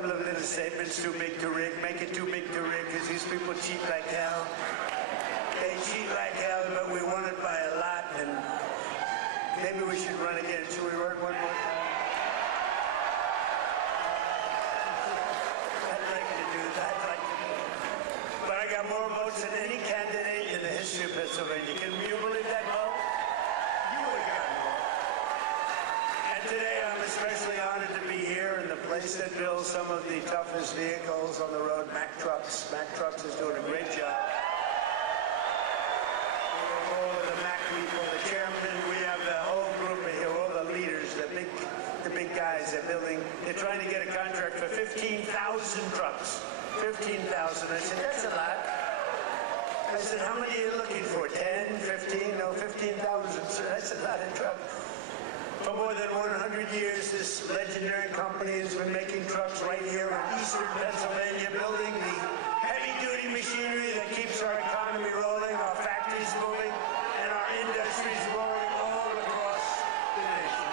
couple of little statements. Too big to rig. Make it too big to rig because these people cheat like hell. They cheat like hell, but we won it by a lot, and maybe we should run again. Should we run one more time? I'd like to do that. But I got more votes than any candidate in the history of Pennsylvania. Can you believe that vote? You would have gotten more. And today I'm especially honored to be here in the place that builds some of the toughest vehicles on the road, Mack Trucks. Mack Trucks is doing a great job. The chairman, we have the whole group of here, all the leaders, the big guys. They're trying to get a contract for 15,000 trucks. 15,000. I said, that's a lot. I said, how many are you looking for? 10, 15? No, 15,000. So that's a lot of trucks. For more than 100 years, this legendary company has been making trucks right here in eastern Pennsylvania, building the heavy-duty machinery that keeps our economy rolling, our factories moving, and our industries rolling all across the nation.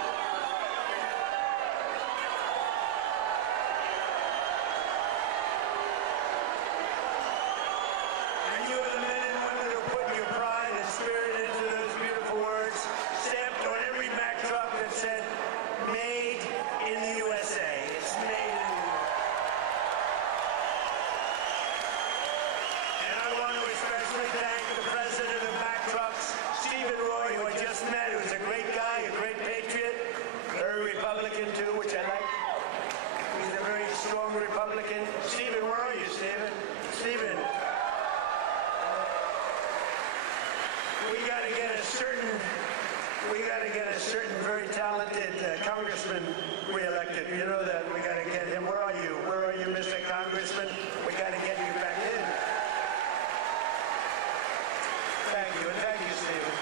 And you are the men and women who put your pride and spirit into those beautiful words, stamped on every Mack truck that said, made in the USA. It's made in the USA. And I want to especially thank the president of Mack Trucks, Stephen Roy, who I just met, who's a great guy, a great patriot, very Republican too, which I like. He's a very strong Republican. Stephen, where are you, Stephen? Stephen. We got to get a certain very talented congressman reelected. You know that. We got to get him. Where are you? Where are you, Mr. Congressman? We got to get you back in. Thank you, and thank you, Stephen.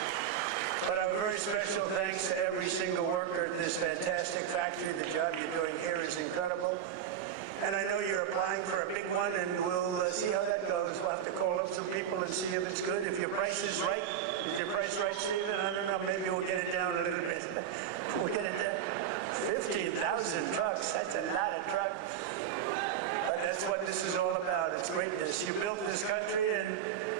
But a very special thanks to every single worker at this fantastic factory. The job you're doing here is incredible. And I know you're applying for a big one, and we'll see how that goes. We'll have to call up some people and see if it's good. If your price is right. Is your price right, Stephen? I don't know. Maybe we'll get it down a little bit. We'll get it down. 15,000 trucks. That's a lot of trucks. But that's what this is all about. It's greatness. You built this country, and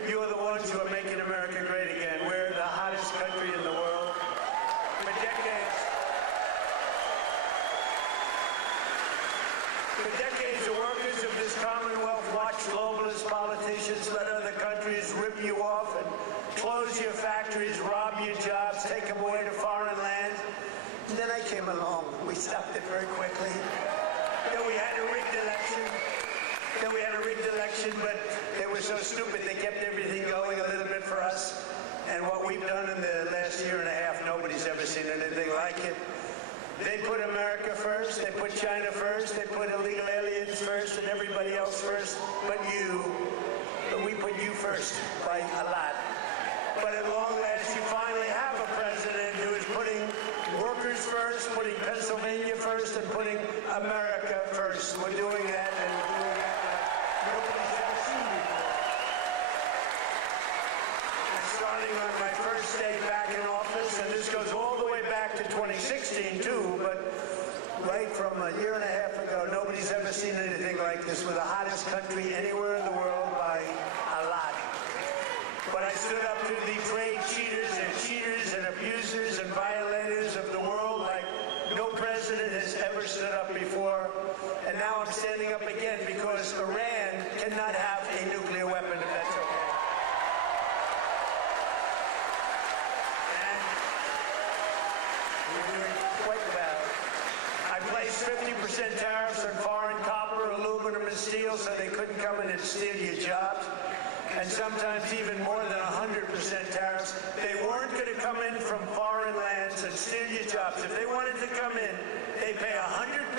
you are the ones who are making America great again. We're the hottest country in the world. For decades. For decades, the workers of this Commonwealth watched globalist politicians let other countries rip you off and close your factories, rob your jobs, take them away to foreign lands. And then I came along. We stopped it very quickly. Then we had a rigged election. But they were so stupid they kept everything going a little bit for us. And what we've done in the last year and a half, nobody's ever seen anything like it. They put America first, they put China first, they put illegal aliens first, and everybody else first, but we put you first by a lot. But at long last, you finally have a president who is putting workers first, putting Pennsylvania first, and putting America first. We're doing that, and we're doing that like nobody's ever seen before. And starting on my first day back in office, and this goes all the way back to 2016 too, but right from a year and a half ago, nobody's ever seen anything like this. We're the hottest country anywhere in the world by a lot. But I stood up to the trade cheaters and abusers and violators of the world like no president has ever stood up before. And now I'm standing up again because Iran cannot have a nuclear weapon, if that's okay. And we're doing quite well. I placed 50% tariffs on foreign copper, aluminum, and steel so they couldn't come in and steal your jobs. And sometimes even more than 100% tariffs. They weren't going to come in from foreign lands and steal your jobs. If they wanted to come in, they pay 100%,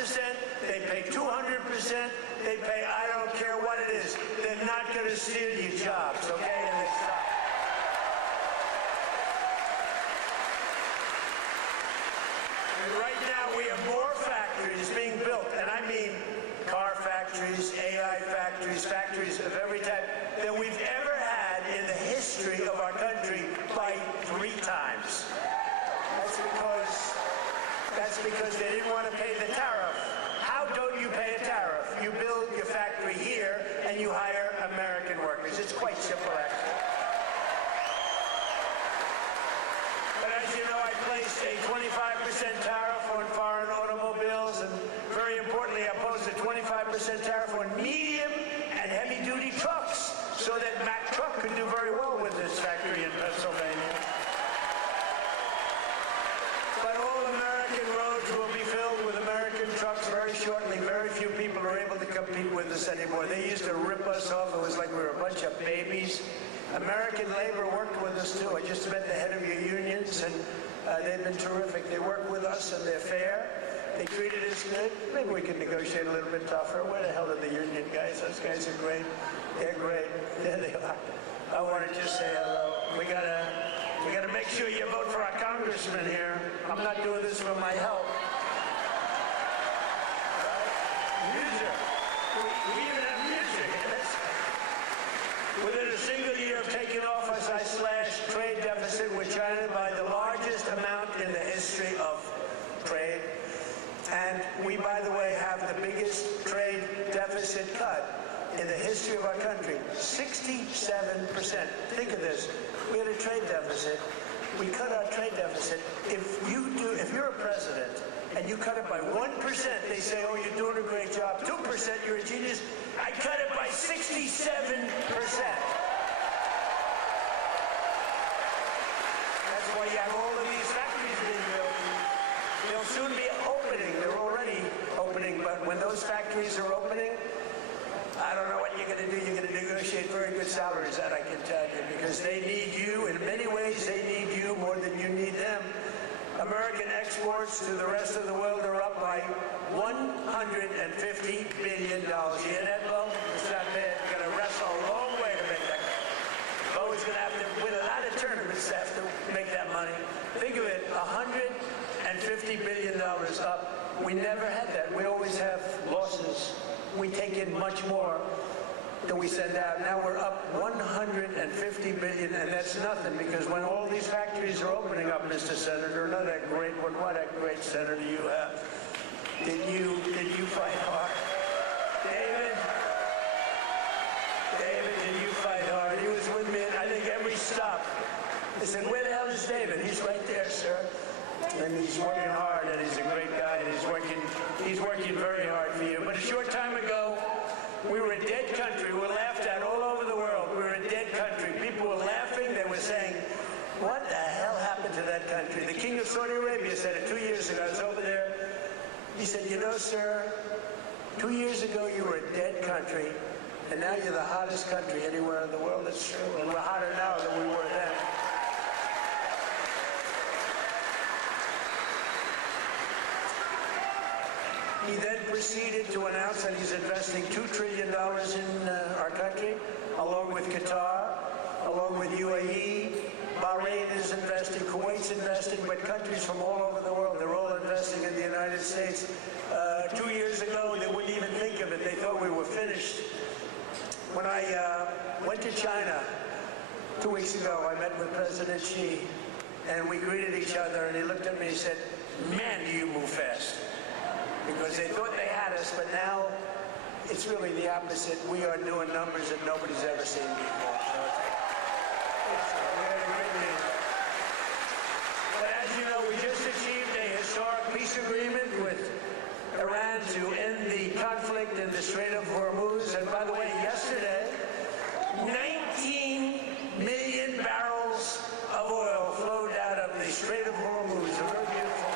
they pay 200%, they pay I don't care what it is. They're not going to steal your jobs, okay? And they stop. And right now we have more factories being built, and I mean car factories, AI factories, factories of every type that we've ever had in the history of our country by 3 times. That's because they didn't want to pay the tariff. How don't you pay a tariff? you build your factory here and you hire American workers. It's quite simple, actually. But as you know, I placed a 25% tariff on foreign automobiles, and very importantly, I posed a 25% tariff on medium and heavy-duty trucks, so that Mack Truck could do very well with this factory in Pennsylvania. But all American roads will be filled with American trucks very shortly. Very few people are able to compete with us anymore. They used to rip us off. It was like we were a bunch of babies. American labor worked with us, too. I just met the head of your unions, and they've been terrific. They work with us, and they're fair. They treated us good. Maybe we can negotiate a little bit tougher. Where the hell are the union guys? Those guys are great. They're great. There they are. I want to just say hello. We gotta make sure you vote for our congressman here. I'm not doing this for my help. Right? Music. We even have music. Within a single year of taking office, I slashed trade deficit with China by the largest amount in the history of trade. And we, by the way, have the biggest trade deficit cut in the history of our country, 67%. Think of this. We had a trade deficit. We cut our trade deficit. If you're a president and you cut it by 1%, they say, oh, you're doing a great job. 2%, you're a genius. I cut it by 67%. That's why you have all of these factories being built. They'll soon be opening. They're already opening, but when those factories are opening, I don't know what you're going to do. You're going to negotiate very good salaries, that I can tell you, because they need you. In many ways, they need you more than you need them. American exports to the rest of the world are up by $150 billion. You hear that, Bo? It's not bad. You're going to wrestle a long way to make that. Bo is going to have to win a lot of tournaments to make that money. Think of it, $150 billion up. We never had that. We always have losses. We take in much more than we send out. Now we're up $150 billion, and that's nothing, because when all these factories are opening up, Mr. Senator, not a great one, what a great senator you have. Did you fight hard? David, did you fight hard? He was with me at, I think, every stop. I said, where the hell is David? He's right there, sir. And he's working hard, and he's a great guy, and he's working very hard for you. But a short time ago, we were a dead country. We were laughed at all over the world. We were a dead country. People were laughing. They were saying, what the hell happened to that country? The king of Saudi Arabia said it 2 years ago. I was over there. He said, you know, sir, 2 years ago you were a dead country, and now you're the hottest country anywhere in the world. It's true. And we're hotter now than we were then. He then proceeded to announce that he's investing $2 trillion in our country, along with Qatar, along with UAE. Bahrain is investing, Kuwait's investing, but countries from all over the world, they're all investing in the United States. 2 years ago, they wouldn't even think of it. They thought we were finished. When I went to China 2 weeks ago, I met with President Xi, and we greeted each other, and he looked at me and he said, man, do you move fast. Because they thought they had us, but now it's really the opposite. We are doing numbers that nobody's ever seen before. So we had a great meeting. But as you know, we just achieved a historic peace agreement with Iran to end the conflict in the Strait of Hormuz. And by the way, yesterday, 19 million barrels of oil flowed out of the Strait of Hormuz. A very beautiful.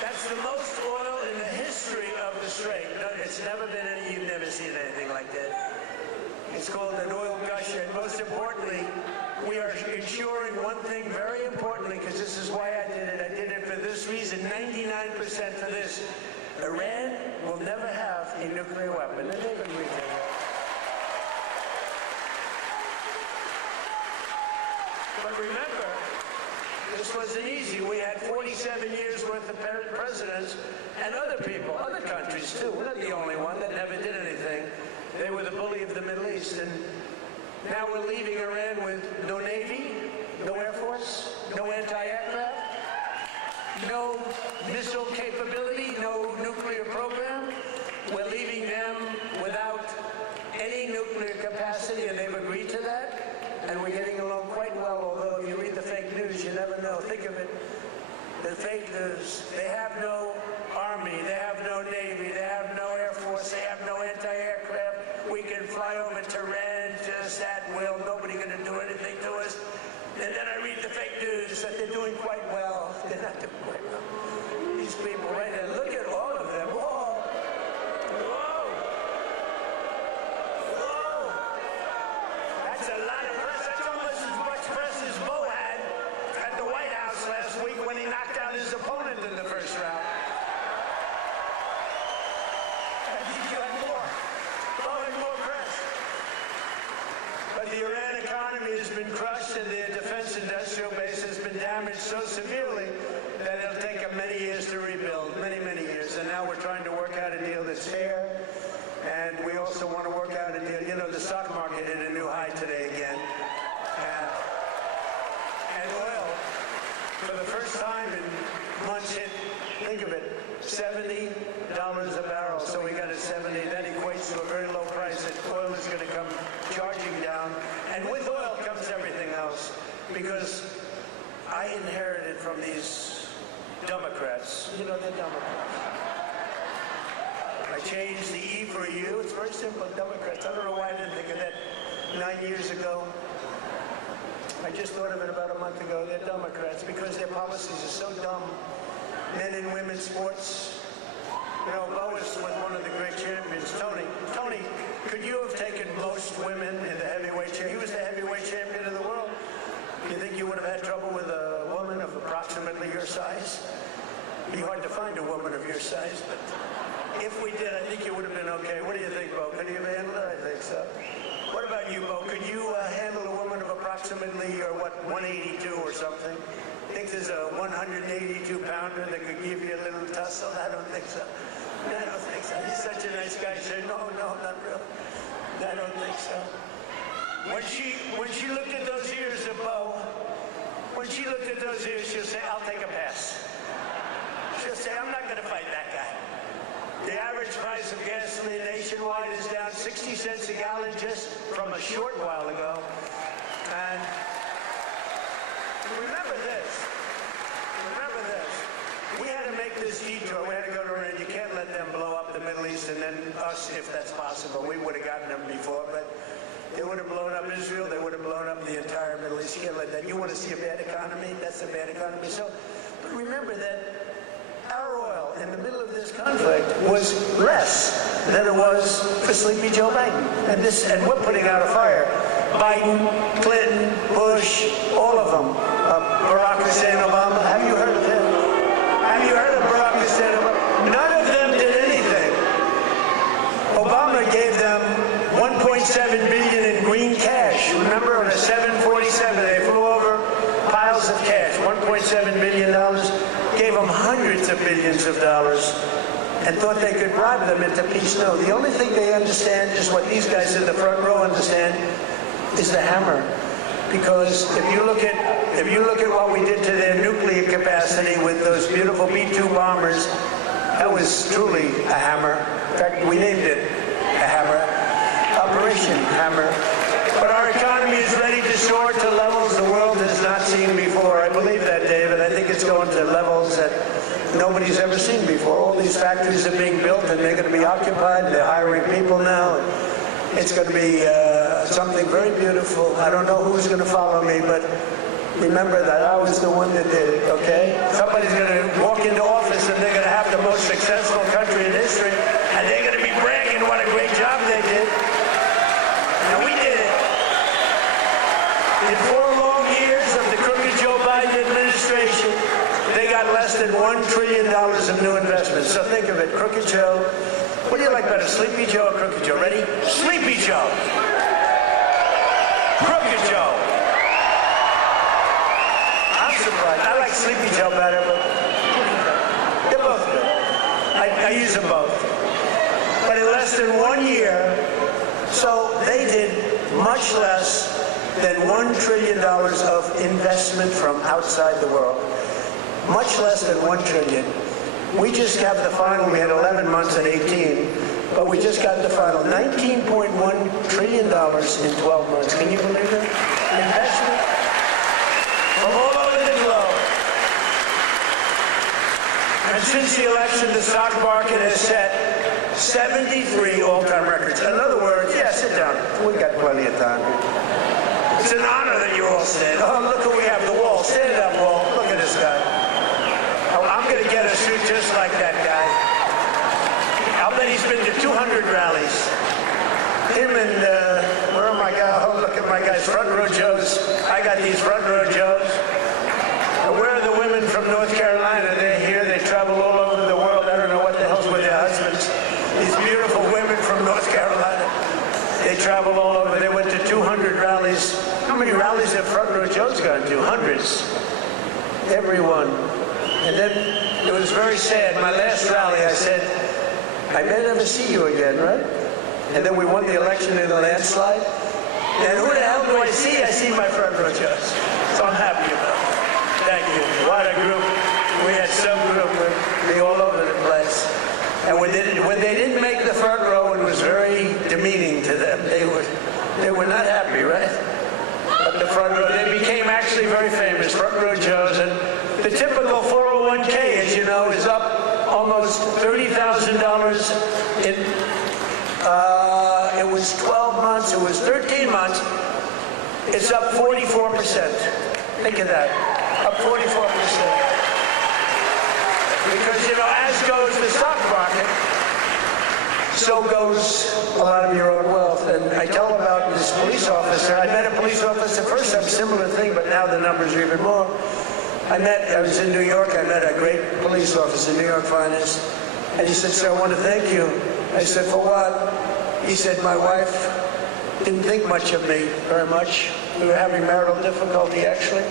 That's the most oil in the history of the Strait. It's never been any, you've never seen anything like that. It's called an oil gusher. And most importantly, we are ensuring one thing very importantly, because this is why I did it. I did it for this reason, 99% for this. Iran will never have a nuclear weapon. And they've agreed to that. But remember, this wasn't easy. We had 47 years worth of presidents and other people, other countries too. We're not the only one that never did anything. They were the bully of the Middle East. And now we're leaving Iran with no Navy, no Air Force, no anti-aircraft, no missile capability, no nuclear program. We're leaving them without any nuclear capacity, and they've agreed to that. And we're getting along quite well, although if you read the fake news, you never know. Think of it, the fake news, they have no army, they have no navy, they have no air force, they have no anti-aircraft. We can fly over Tehran just at will, nobody going to do anything to us. And then I read the fake news that they're doing quite well. They're not doing quite well. These people right there, look at all of them. Whoa! Whoa! Whoa! That's a lot of press. That's almost as much press as Bo had at the White House last week when he knocked out his opponent in the first round. I think you had more. Bo had more press. But the Iran economy has been crushed and their defense industrial base has been damaged so severely that it'll take them many years to rebuild, many, many years. And now we're trying to work out a deal that's fair. And we also want to work out a deal. You know, the stock market hit a new high today again. And oil, for the first time in months, hit, think of it, $70 a barrel. So we got a 70. That equates to a very low price that oil is going to come charging down. And with oil comes everything else. Because I inherited from these Democrats. You know, they're Democrats. I changed the E for a U. It's very simple, Democrats. I don't know why I didn't think of that 9 years ago. I just thought of it about a month ago. They're Democrats because their policies are so dumb. Men and women's sports. You know, Bo was one of the great champions. Tony, could you have taken most women in the heavyweight championship? He was the heavyweight champion of the world. Do you think you would have had trouble with a woman of approximately your size? It'd be hard to find a woman of your size, but if we did, I think you would have been okay. What do you think, Bo? Could you have handled it? I think so. What about you, Bo? Could you handle a woman of approximately, or what, 182 or something? Think there's a 182-pounder that could give you a little tussle? I don't think so. I don't think so. He's such a nice guy. Say, no, not really. I don't think so. When she looked at those ears of Bo, she'll say, I'll take a pass. She'll say, I'm not going to fight that guy. The average price of gasoline nationwide is down 60 cents a gallon just from a short while ago. And remember this. We had to make this detour. We had to go to Iran. You can't let them blow up the Middle East and then us, if that's possible. We would have gotten them before, but they would have blown up Israel. They would have blown up the entire Middle East. You can't let that. You want to see a bad economy? That's a bad economy. So, but remember that our oil in the middle of this conflict was less than it was for Sleepy Joe Biden. And we're putting out a fire. Biden, Clinton, Bush, all of them. Barack Hussein Obama. Have you heard of him? Have you heard of Barack Hussein Obama? None of them did anything. Obama gave them $1.7 billion in green cash. Remember, on a 747, they flew over piles of cash. $1.7 billion. Gave them hundreds of billions of dollars and thought they could bribe them into peace. No, the only thing they understand is what these guys in the front row understand is the hammer. Because if you look at what we did to their nuclear capacity with those beautiful B-2 bombers, that was truly a hammer. In fact, we named it a hammer, Operation Hammer. But our economy is ready to soar to levels the world has not seen before. I believe that, David. I think it's going to levels that nobody's ever seen before. All these factories are being built and they're going to be occupied. They're hiring people now. It's going to be something very beautiful. I don't know who's going to follow me, but remember that I was the one that did it, okay? Somebody's going to walk into office and they're going to have the most successful country in history, and they're going to be bragging what a great job they did. And we did it. In 4 long years of the crooked Joe Biden administration, they got less than $1 trillion of new investments. So think of it, Crooked Joe. What do you like better, Sleepy Joe or Crooked Joe? Ready? Sleepy Joe. Crooked Joe. I'm surprised. I like Sleepy Joe better, but they're both good. I use them both. But in less than 1 year, so they did much less than $1 trillion of investment from outside the world. much less than 1 trillion. We just have the final, we had 11 months and 18, but we just got the final $19.1 trillion in 12 months. Can you believe it? Investment from all over the globe. And since the election, the stock market has set 73 all-time records. In other words, yeah, sit down. We got plenty of time. It's an honor that you all stand. Oh, look who we have, the Wall. Stand up, Wall. Look at this guy. I'm going to get a suit just like that guy. I'll bet he's been to 200 rallies. Him and, where are my guys? Oh, look at my guys, front row Joes. I got these front row Joes. And where are the women from North Carolina? They're here. They travel all over the world. I don't know what the hell's with their husbands. These beautiful women from North Carolina. They travel all over. They went to 200 rallies. How many rallies have front row Joes gone to? Hundreds. Everyone. And then it was very sad. My last rally, I said, I may never see you again, right? And then we won the election in a landslide. And who the hell do I see? I see my front row Joes. So I'm happy about it. Thank you. What a group. We had some group. We'd be all over the place. And when they didn't make the front row, it was very demeaning to them. They were not happy, right? But the front row, they became actually very famous, front row Joes. And the typical 401k, as you know, is up almost $30,000 in, it was 12 months, it was 13 months. It's up 44%. Think of that, up 44%. Because, you know, as goes the stock market, so goes a lot of your own wealth. And I tell about this police officer. I met a police officer first time, similar thing, but now the numbers are even more. I was in New York. I met a great police officer, New York finest. And he said, sir, I want to thank you. I said, for what? He said, my wife didn't think much of me very much. We were having marital difficulty, actually.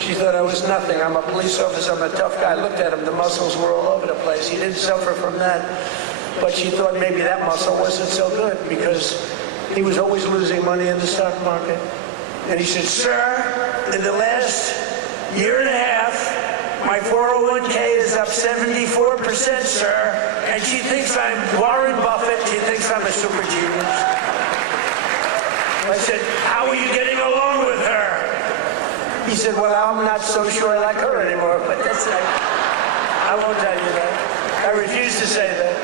She thought I was nothing. I'm a police officer. I'm a tough guy. I looked at him. The muscles were all over the place. He didn't suffer from that. But she thought maybe that muscle wasn't so good because he was always losing money in the stock market. And he said, sir, in the last year and a half, my 401k is up 74%, sir. And she thinks I'm Warren Buffett. She thinks I'm a super genius. I said, how are you getting along with her? He said, well, I'm not so sure I like her anymore. But that's it. I won't tell you that. I refuse to say that.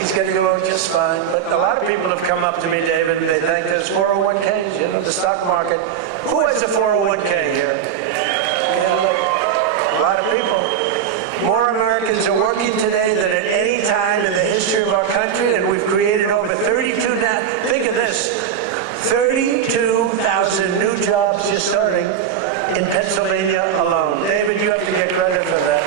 He's getting along just fine. But a lot of people have come up to me, David, and they thank us 401ks, you know, the stock market. Who has a 401k here? A lot of people. More Americans are working today than at any time in the history of our country, and we've created over 32 now. Think of this, 32,000 new jobs just starting in Pennsylvania alone. David, you have to get credit for that.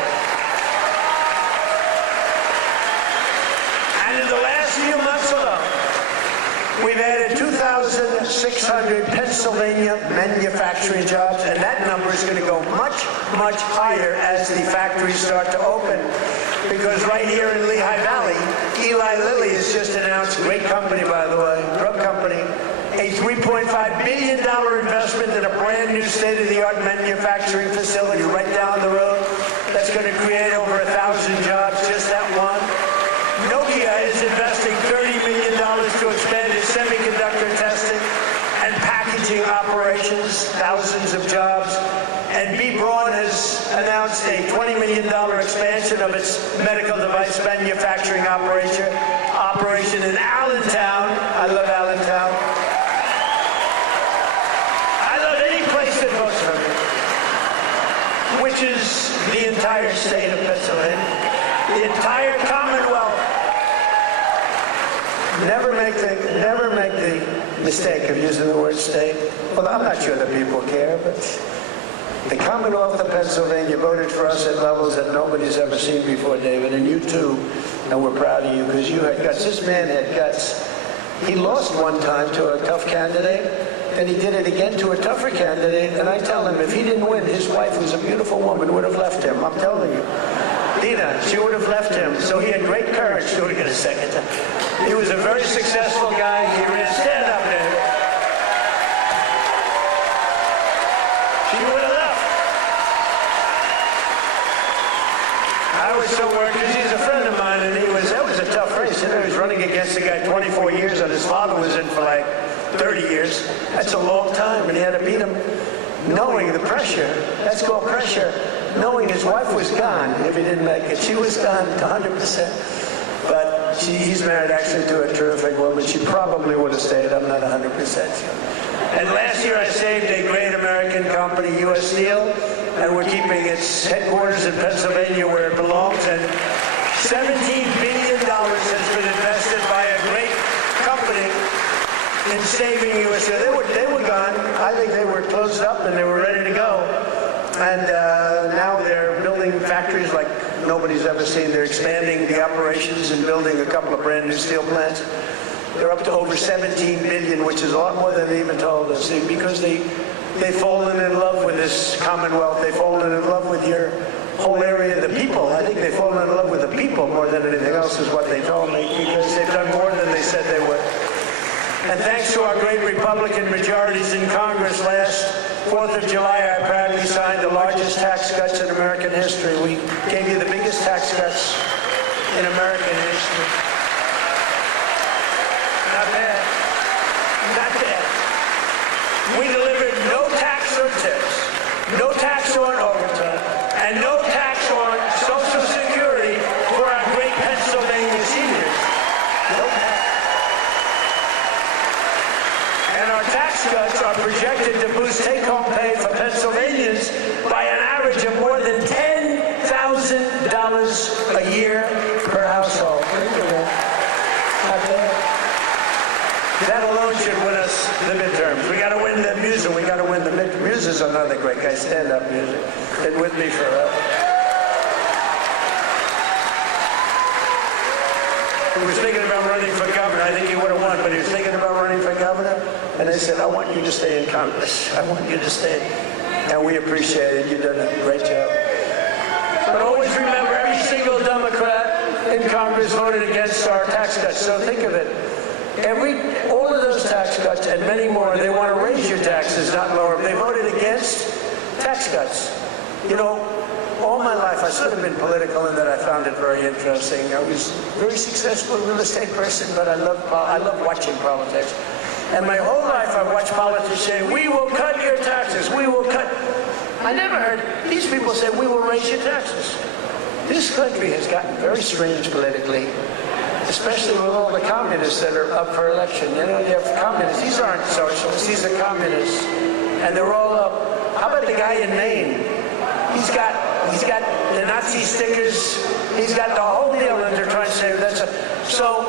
And in the last few months alone, we've added 2,600 Pennsylvania manufacturing jobs, and that number is going to go much, much higher as the factories start to open. Because right here in Lehigh Valley, Eli Lilly has just announced, great company by the way, drug company, a $3.5 billion investment in a brand new state-of-the-art manufacturing facility right down the road. That's going to create over 1,000 jobs, just that one. Nokia is investing $30 million to expand its semiconductor testing and packaging operations, thousands of jobs. And B. Braun has announced a $20 million expansion of its medical device manufacturing operation in Allentown. I love Allentown. I love any place that votes for me, which is the entire state of Pennsylvania, the entire Commonwealth. Never make the mistake of using the word state. Well, I'm not sure that people care, but the Commonwealth of Pennsylvania voted for us at levels that nobody's ever seen before, David, and you too, and we're proud of you because you had guts. This man had guts. He lost one time to a tough candidate, and he did it again to a tougher candidate, and I tell him if he didn't win, his wife, who's a beautiful woman, would have left him. I'm telling you. Dina, she would have left him, so he had great courage doing it a second time. He was a very successful guy. He ran. Stand up, David. She would have left. I was so worried because he's a friend of mine, and that was a tough race. You know, he was running against a guy 24 years, and his father was in for like 30 years. That's a long time, and he had to beat him knowing the pressure. That's called pressure. Knowing his wife was gone if he didn't make it. She was gone 100%. But he's married actually to a terrific woman. She probably would have stayed. I'm not 100% sure. And last year I saved a great American company, U.S. Steel, and we're keeping its headquarters in Pennsylvania where it belongs. And $17 billion has been invested by a great company in saving U.S. Steel. They were gone. I think they were closed up and they were ready to go. And now they're building factories like nobody's ever seen. They're expanding the operations and building a couple of brand new steel plants. They're up to over $17 billion, which is a lot more than they even told us, because they've fallen in love with this Commonwealth. They've fallen in love with your whole area, the people. I think they've fallen in love with the people more than anything else is what they told me, because they've done more than they said they would. And thanks to our great Republican majorities in Congress last 4th of July, I proudly signed the largest tax cuts in American history. We gave you the biggest tax cuts in American history. Not bad. Not bad. We delivered no tax on tips, no tax on overtime, and no tax on Social Security for our great Pennsylvania seniors. No tax. And our tax cuts are projected to boost take-home pay for Pennsylvanians by an average of more than $10,000 a year per household. That alone should win us the midterms. We got to win the music. We got to win the midterms. Music's another great guy. Stand-up music. Been with me forever. He was thinking about running for governor. I think he would have won, but he was thinking about running for governor. And they said, I want you to stay in Congress. I want you to stay. And we appreciate it. You've done a great job. But always remember, every single Democrat in Congress voted against our tax cuts. So think of it. All of those tax cuts and many more, they want to raise your taxes, not lower them. They voted against tax cuts. You know, all my life I sort of been political in that I found it very interesting. I was a very successful real estate person, but I love watching politics. And my whole life I watched politicians say, we will cut your taxes, we will cut. I never heard these people say, we will raise your taxes. This country has gotten very strange politically, especially with all the communists that are up for election. You know, you have communists. These aren't socialists. These are communists. And they're all up. How about the guy in Maine? He's got the Nazi stickers. He's got the whole deal that they're trying to say. So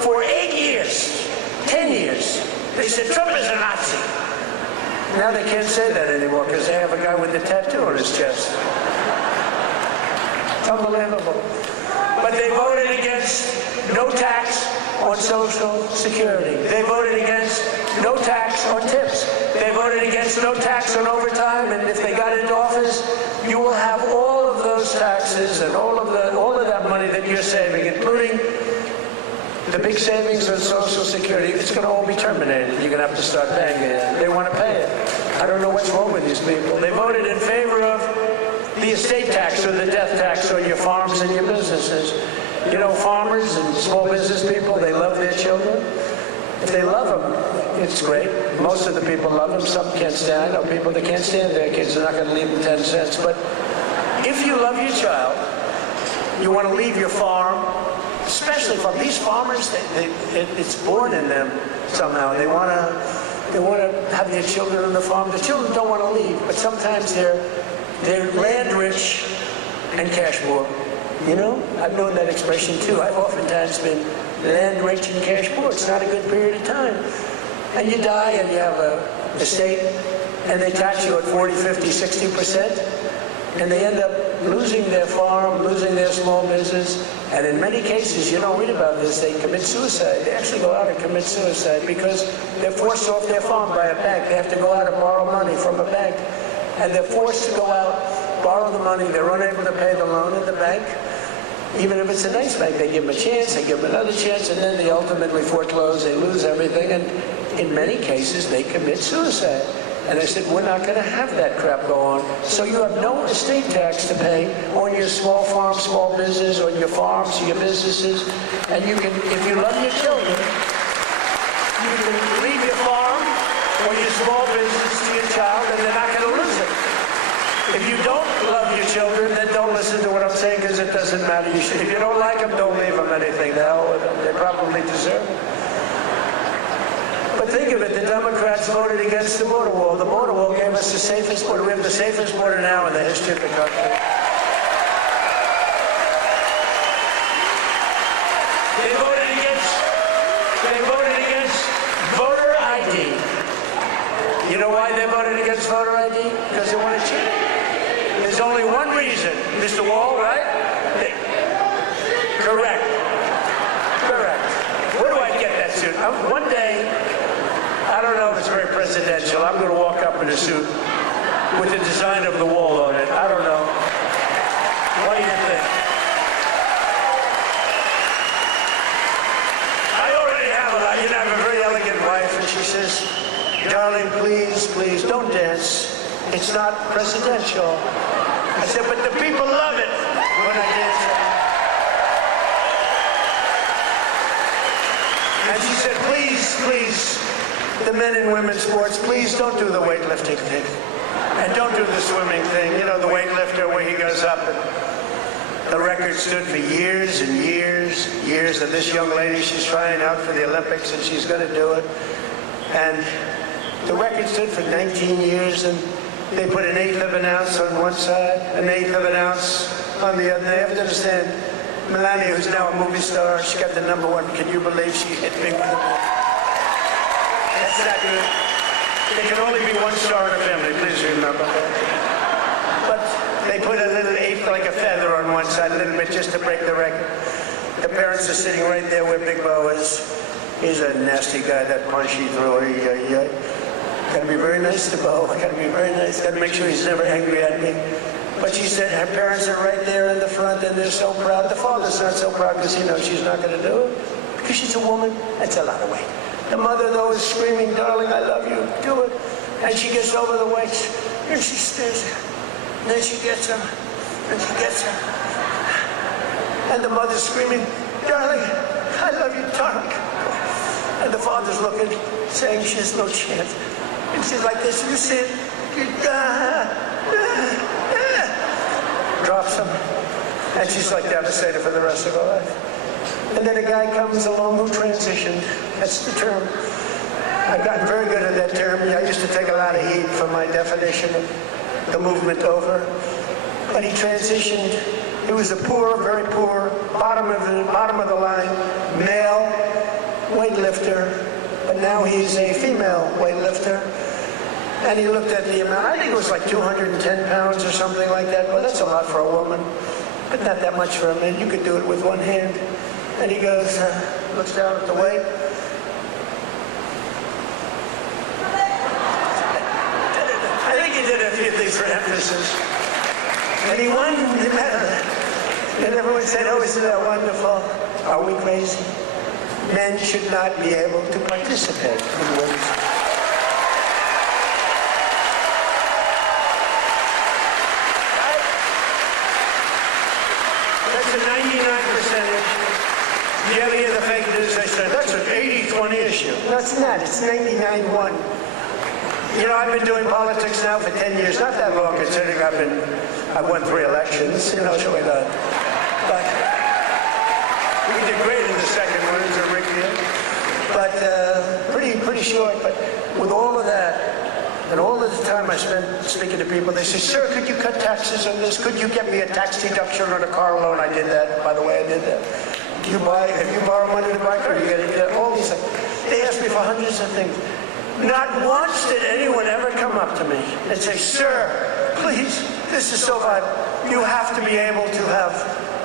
for 8 years, 10 years, they said Trump is a Nazi. Now they can't say that anymore because they have a guy with a tattoo on his chest. It's unbelievable. But they voted against no tax on Social Security. They voted against no tax on tips. They voted against no tax on overtime. And if they got into office, you will have all of those taxes and all of that money that you're saving, including the big savings on Social Security. It's going to all be terminated. You're going to have to start paying it. They want to pay it. I don't know what's wrong with these people. They voted in favor of the estate tax or the death tax on your farms and your businesses. You know, farmers and small business people, they love their children. If they love them, it's great. Most of the people love them. Some can't stand. I know people that can't stand their kids. They're not going to leave them 10 cents. But if you love your child, you want to leave your farm, especially from these farmers, it's born in them somehow. They want to have their children on the farm. The children don't want to leave, but sometimes they're land rich and cash poor. You know, I've known that expression too. I've oftentimes been land rich and cash poor. It's not a good period of time. And you die and you have an estate and they tax you at 40, 50, 60%. And they end up losing their farm, losing their small business. And in many cases, you don't read about this, they commit suicide. They actually go out and commit suicide because they're forced off their farm by a bank. They have to go out and borrow money from a bank. And they're forced to go out, borrow the money. They're unable to pay the loan at the bank. Even if it's a nice bank, they give them a chance, they give them another chance, and then they ultimately foreclose, they lose everything, and in many cases, they commit suicide. And I said, we're not going to have that crap go on. So you have no estate tax to pay on your small farm, small business, on your farms, your businesses. And you can, if you love your children, you can leave your farm or your small business to your child, and they're not going to lose it. If you don't love your children, then don't listen to what I'm saying, because it doesn't matter. If you don't like them, don't leave them anything. The hell with them. They probably deserve it. But think of it, the Democrats voted against the border wall. The border wall gave us the safest border. We have the safest border now in the history of the country. They voted against voter ID. You know why they voted against voter ID? Because they want to cheat. There's only one reason, Mr. Wall, right? Correct. Where do I get that suit? One day, I don't know if it's very presidential, I'm going to walk up in a suit with the design of the wall on it. I don't know. What do you think? I already have I have a very elegant wife, and she says, darling, please, don't dance. It's not presidential. I said, but the people love it when I dance. And she said, please, the men and women's sports, please don't do the weightlifting thing. And don't do the swimming thing. You know, the weightlifter where he goes up. And the record stood for years and years. And this young lady, she's trying out for the Olympics, and she's going to do it. And the record stood for 19 years, and they put an eighth of an ounce on one side, an eighth of an ounce on the other. They have to understand, Melania, who's now a movie star, she got the #1. Can you believe she hit big with the ball? That's that good. There can only be one star in a family, please remember that. But they put a little eighth, like a feather, on one side, a little bit, just to break the record. The parents are sitting right there where Big Bo is. He's a nasty guy, that punch he threw. Gotta be very nice to Bo. Gotta be very nice. Gotta make sure he's never angry at me. But she said her parents are right there in the front, and they're so proud. The father's not so proud because he knows she's not gonna do it. Because she's a woman. That's a lot of weight. The mother, though, is screaming, darling, I love you. Do it. And she gets over the weight, and she stays. And then she gets him, and she gets him. And the mother's screaming, darling, I love you, darling. And the father's looking, saying she has no chance. And she's like this, you see it? Drops him. And she's like devastated for the rest of her life. And then a guy comes along who transitioned. That's the term. I've gotten very good at that term. I used to take a lot of heat for my definition of the movement over. But he transitioned. He was a poor, very poor, bottom of the line, male weightlifter. But now he's a female weightlifter. And he looked at the amount, I think it was like 210 pounds or something like that. Well, that's a lot for a woman, but not that much for a man. You could do it with one hand. And he goes, looks down at the weight. I think he did a few things for emphasis. And he won the medal. And everyone said, oh, isn't that wonderful? Are we crazy? Men should not be able to participate in women's sports. That's a 99%. You ever hear the fake news? They say, that's an 80-20 issue. No, it's not. It's 99-1. You know, I've been doing politics now for 10 years. Not that long, considering I've won 3 elections. You know, so we done. But we did great in the second one. It was a rigged deal. But pretty short. But with all of that, and all of the time I spent speaking to people, they say, sir, could you cut taxes on this? Could you get me a tax deduction on a car loan? I did that. By the way, I did that. Have you borrow money to buy a car? You get it. All these things. They asked me for hundreds of things. Not once did anyone ever come up to me and say, sir, please, this is so vital. You have to be able to have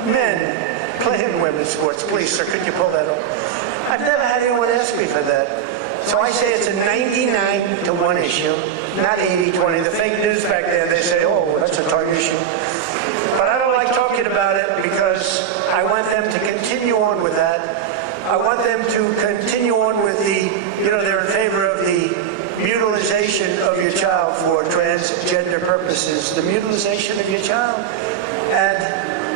men play in women's sports. Please, sir, could you pull that off? I've never had anyone ask me for that. So I say it's a 99-1 issue, not 80-20. The fake news back there, they say, oh, that's a tough issue. But I don't like talking about it because I want them to continue on with that. I want them to continue on with the, you know, they're in favor of the mutilization of your child for transgender purposes, the mutilization of your child. And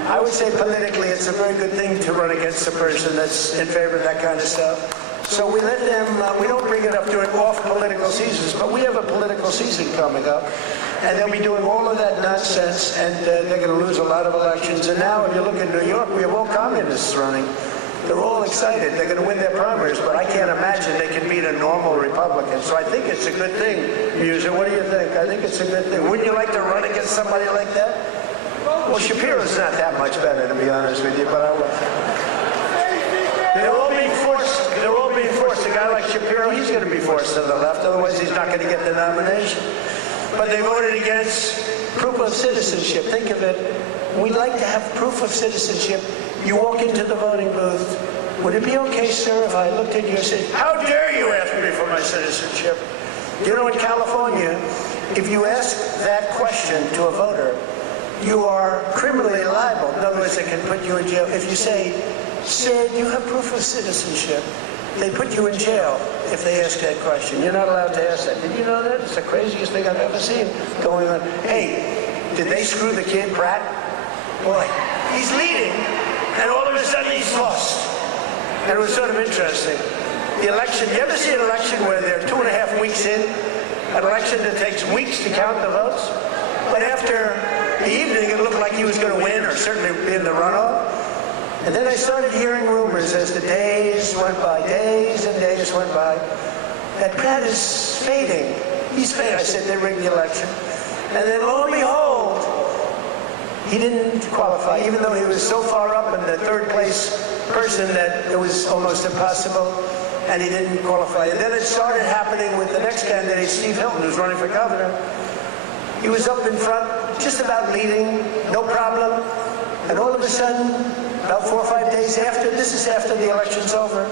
I would say politically it's a very good thing to run against a person that's in favor of that kind of stuff. So we let them, we don't bring it up during off political seasons, but we have a political season coming up, and they'll be doing all of that nonsense, and they're going to lose a lot of elections. And now if you look at New York, we have all communists running. They're all excited. They're going to win their primaries, but I can't imagine they can beat a normal Republican. So I think it's a good thing, Musa. What do you think? I think it's a good thing. Wouldn't you like to run against somebody like that? Well, Shapiro's not that much better, to be honest with you, but I will. They're all being forced. They're all being forced. A guy like Shapiro, he's going to be forced to the left. Otherwise, he's not going to get the nomination. But they voted against proof of citizenship. Think of it. We'd like to have proof of citizenship. You walk into the voting booth. Would it be okay, sir, if I looked at you and said, how dare you ask me for my citizenship? You know, in California, if you ask that question to a voter, you are criminally liable. In other words, they can put you in jail. If you say, sir, do you have proof of citizenship? They put you in jail if they ask that question. You're not allowed to ask that. Did you know that? It's the craziest thing I've ever seen going on. Hey, did they screw the kid, Pratt? Boy, he's leading, and all of a sudden he's lost. And it was sort of interesting. The election, you ever see an election where they're 2.5 weeks in? An election that takes weeks to count the votes? But after the evening, it looked like he was going to win, or certainly be in the runoff. And then I started hearing rumors as the days went by, days and days went by, that Pratt is fading. He's fading. I said, they rigged the election. And then lo and behold, he didn't qualify, even though he was so far up in the third place person that it was almost impossible, and he didn't qualify. And then it started happening with the next candidate, Steve Hilton, who's running for governor. He was up in front, just about leading, no problem. And all of a sudden, about 4 or 5 days after, this is after the election's over,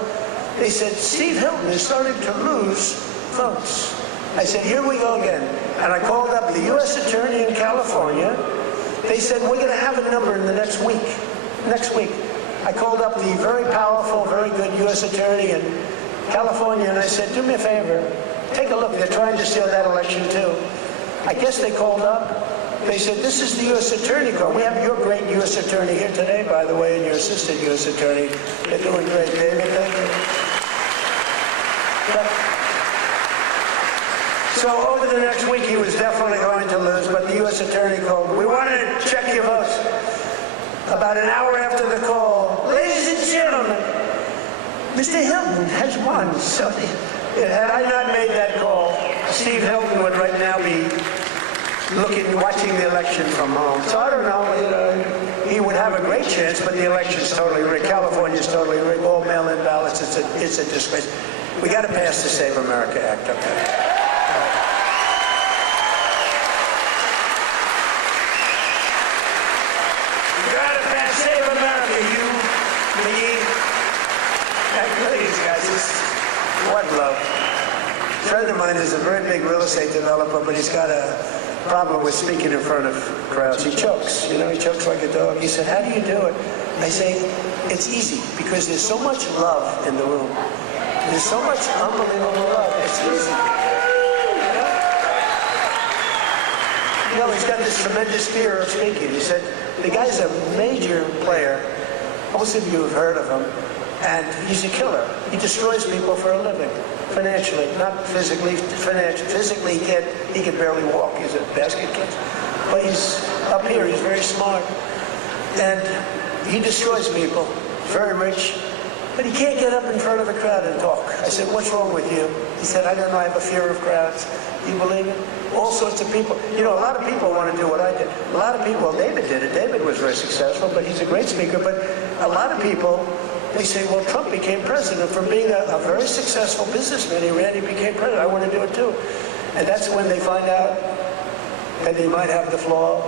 they said, Steve Hilton is starting to lose votes. I said, here we go again. And I called up the U.S. Attorney in California. They said, we're going to have a number in the next week. Next week. I called up the very powerful, very good U.S. Attorney in California, and I said, do me a favor. Take a look. They're trying to steal that election, too. I guess they called up. They said, this is the U.S. Attorney call. We have your great U.S. Attorney here today, by the way, and your assistant U.S. Attorney. They're doing great. David, thank you. So over the next week, he was definitely going to lose, but the U.S. Attorney called. We want to check your votes. About an hour after the call, ladies and gentlemen, Mr. Hilton has won. So had I not made that call, Steve Hilton would right now be watching the election from home. So I don't know, he would have a great chance, but the election's totally rigged. California's totally rigged. All mail-in ballots, it's a disgrace. We got to pass the Save America Act, okay? We got to pass Save America, you, me, and these guys. What love. A friend of mine is a very big real estate developer, but he's got a problem with speaking in front of crowds. He chokes, he chokes like a dog. He said, how do you do it? I say, it's easy, because there's so much love in the room. There's so much unbelievable love. It's easy. He's got this tremendous fear of speaking. He said, the guy's a major player. Most of you have heard of him. And he's a killer. He destroys people for a living. Financially, not physically. Physically, he can barely walk. He's a basket kid. But he's up here. He's very smart. And he destroys people. Very rich. But he can't get up in front of a crowd and talk. I said, what's wrong with you? He said, I don't know. I have a fear of crowds. You believe it? All sorts of people. A lot of people want to do what I did. A lot of people, David did it. David was very successful, but he's a great speaker. But a lot of people, they say, well, Trump became president from being a very successful businessman. He became president. I want to do it too. And that's when they find out that they might have the flaw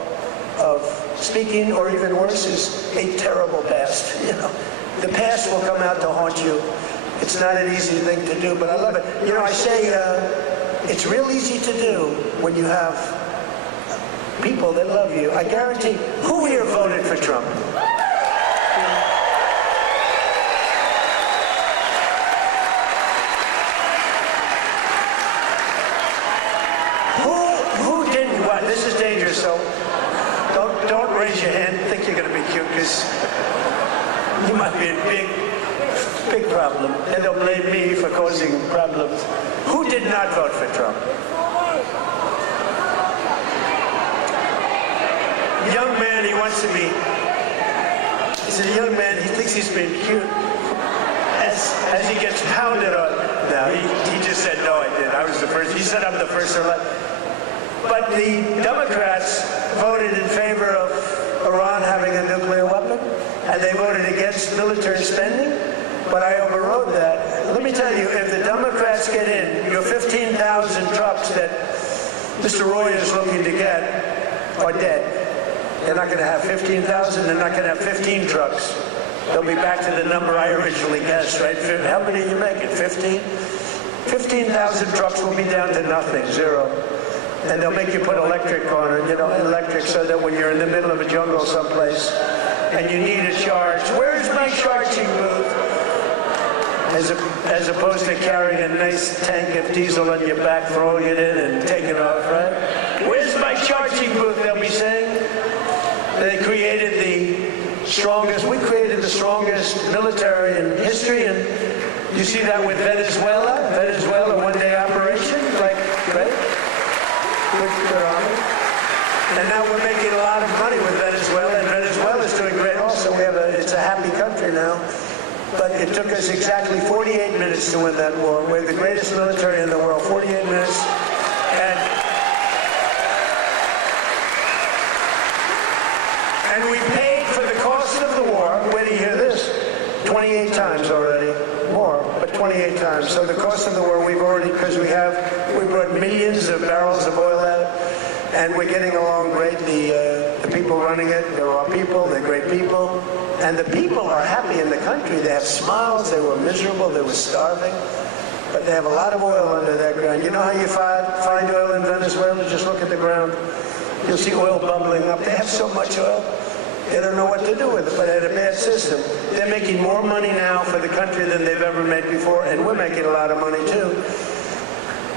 of speaking, or even worse, is a terrible past. The past will come out to haunt you. It's not an easy thing to do, but I love it. I say it's real easy to do when you have people that love you. I guarantee, who here voted for Trump? because you might be a big problem, and they'll blame me for causing problems. Who did not vote for Trump? Young man, he wants to be. He's a young man, he thinks he's been cute. As he gets pounded on. No, he just said, no, I did. I was the first. He said I'm the first elect. But the Democrats voted in favor of Iran having a nuclear weapon, and they voted against military spending, but I overrode that. Let me tell you, if the Democrats get in, your 15,000 trucks that Mr. Roy is looking to get are dead. They're not going to have 15,000. They're not going to have 15 trucks. They'll be back to the number I originally guessed, right? How many are you making? 15? 15,000 trucks will be down to nothing, zero. And they'll make you put electric on it, electric, so that when you're in the middle of a jungle someplace and you need a charge, where's my charging booth? As opposed to carrying a nice tank of diesel on your back, throwing it in and taking off, right? Where's my charging booth, they'll be saying. They created we created the strongest military in history, and you see that with Venezuela, one-day operation, like, right? Good army. And now we're making a lot of money with Venezuela, and Venezuela's doing great also. It's a happy country now. But it took us exactly 48 minutes to win that war. We're the greatest military in the world, 48 minutes. And we paid for the cost of the war, wait till you hear this, 28 times already, more, but 28 times. So the cost of the war, we've already, because we brought millions of barrels of oil out, and we're getting along great. The people running it, they're our people, they're great people, and the people are happy in the country. They have smiles, they were miserable, they were starving, but they have a lot of oil under that ground. You know how you find oil in Venezuela? Just look at the ground. You'll see oil bubbling up. They have so much oil. They don't know what to do with it, but they had a bad system. They're making more money now for the country than they've ever made before, and we're making a lot of money too.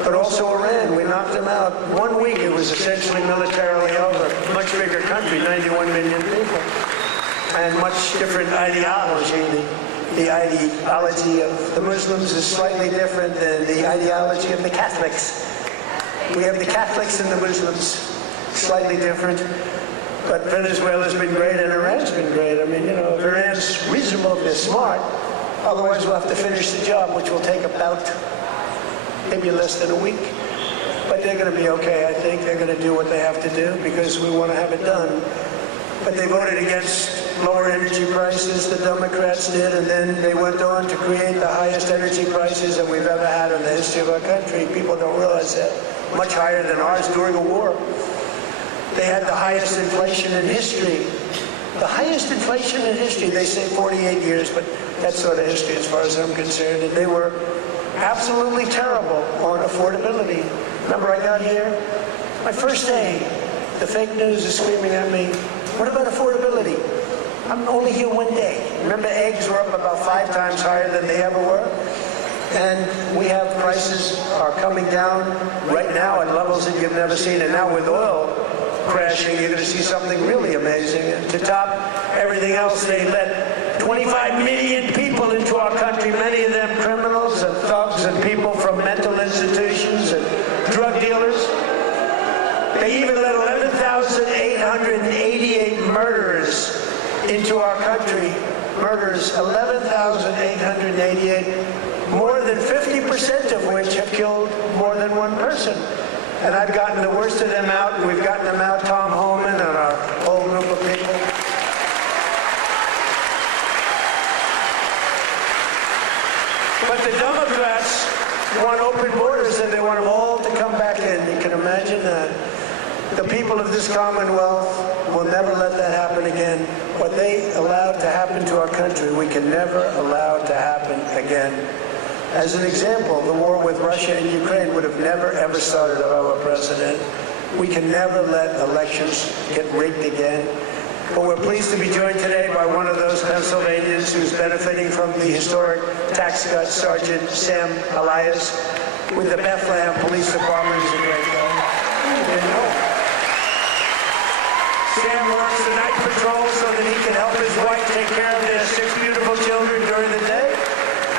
But also Iran, we knocked them out. 1 week it was essentially militarily over. Much bigger country, 91 million people. And much different ideology. The ideology of the Muslims is slightly different than the ideology of the Catholics. We have the Catholics and the Muslims, slightly different. But Venezuela's been great, and Iran's been great. I mean, if Iran's reasonable, if they're smart, otherwise we'll have to finish the job, which will take about maybe less than a week. But they're going to be okay, I think. They're going to do what they have to do because we want to have it done. But they voted against lower energy prices, the Democrats did, and then they went on to create the highest energy prices that we've ever had in the history of our country. People don't realize that. Much higher than ours during a war. They had the highest inflation in history. The highest inflation in history, they say 48 years, but that's sort of history as far as I'm concerned. And they were absolutely terrible on affordability. Remember, I got here, my first day, the fake news is screaming at me, what about affordability? I'm only here 1 day. Remember, eggs were up about 5 times higher than they ever were? And we have prices are coming down right now at levels that you've never seen. And now with oil crashing, you're going to see something really amazing. And to top everything else, they let 25 million people into our country, many of them criminals and thugs and people from mental institutions and drug dealers. They even let 11,888 murderers into our country. Murders, 11,888, more than 50% of which have killed more than one person. And I've gotten the worst of them out, and we've gotten them out, Tom Homan and our whole group of people. But the Democrats want open borders, and they want them all to come back in. You can imagine that. The people of this Commonwealth will never let that happen again. What they allowed to happen to our country, we can never allow to happen again. As an example, the war with Russia and Ukraine would have never, ever started if I were president. We can never let elections get rigged again. But we're pleased to be joined today by one of those Pennsylvanians who's benefiting from the historic tax cuts, Sergeant Sam Elias, with the Bethlehem Police Department. He's a great guy. Sam works the night patrol so that he can help his wife take care of their 6 beautiful children during the day.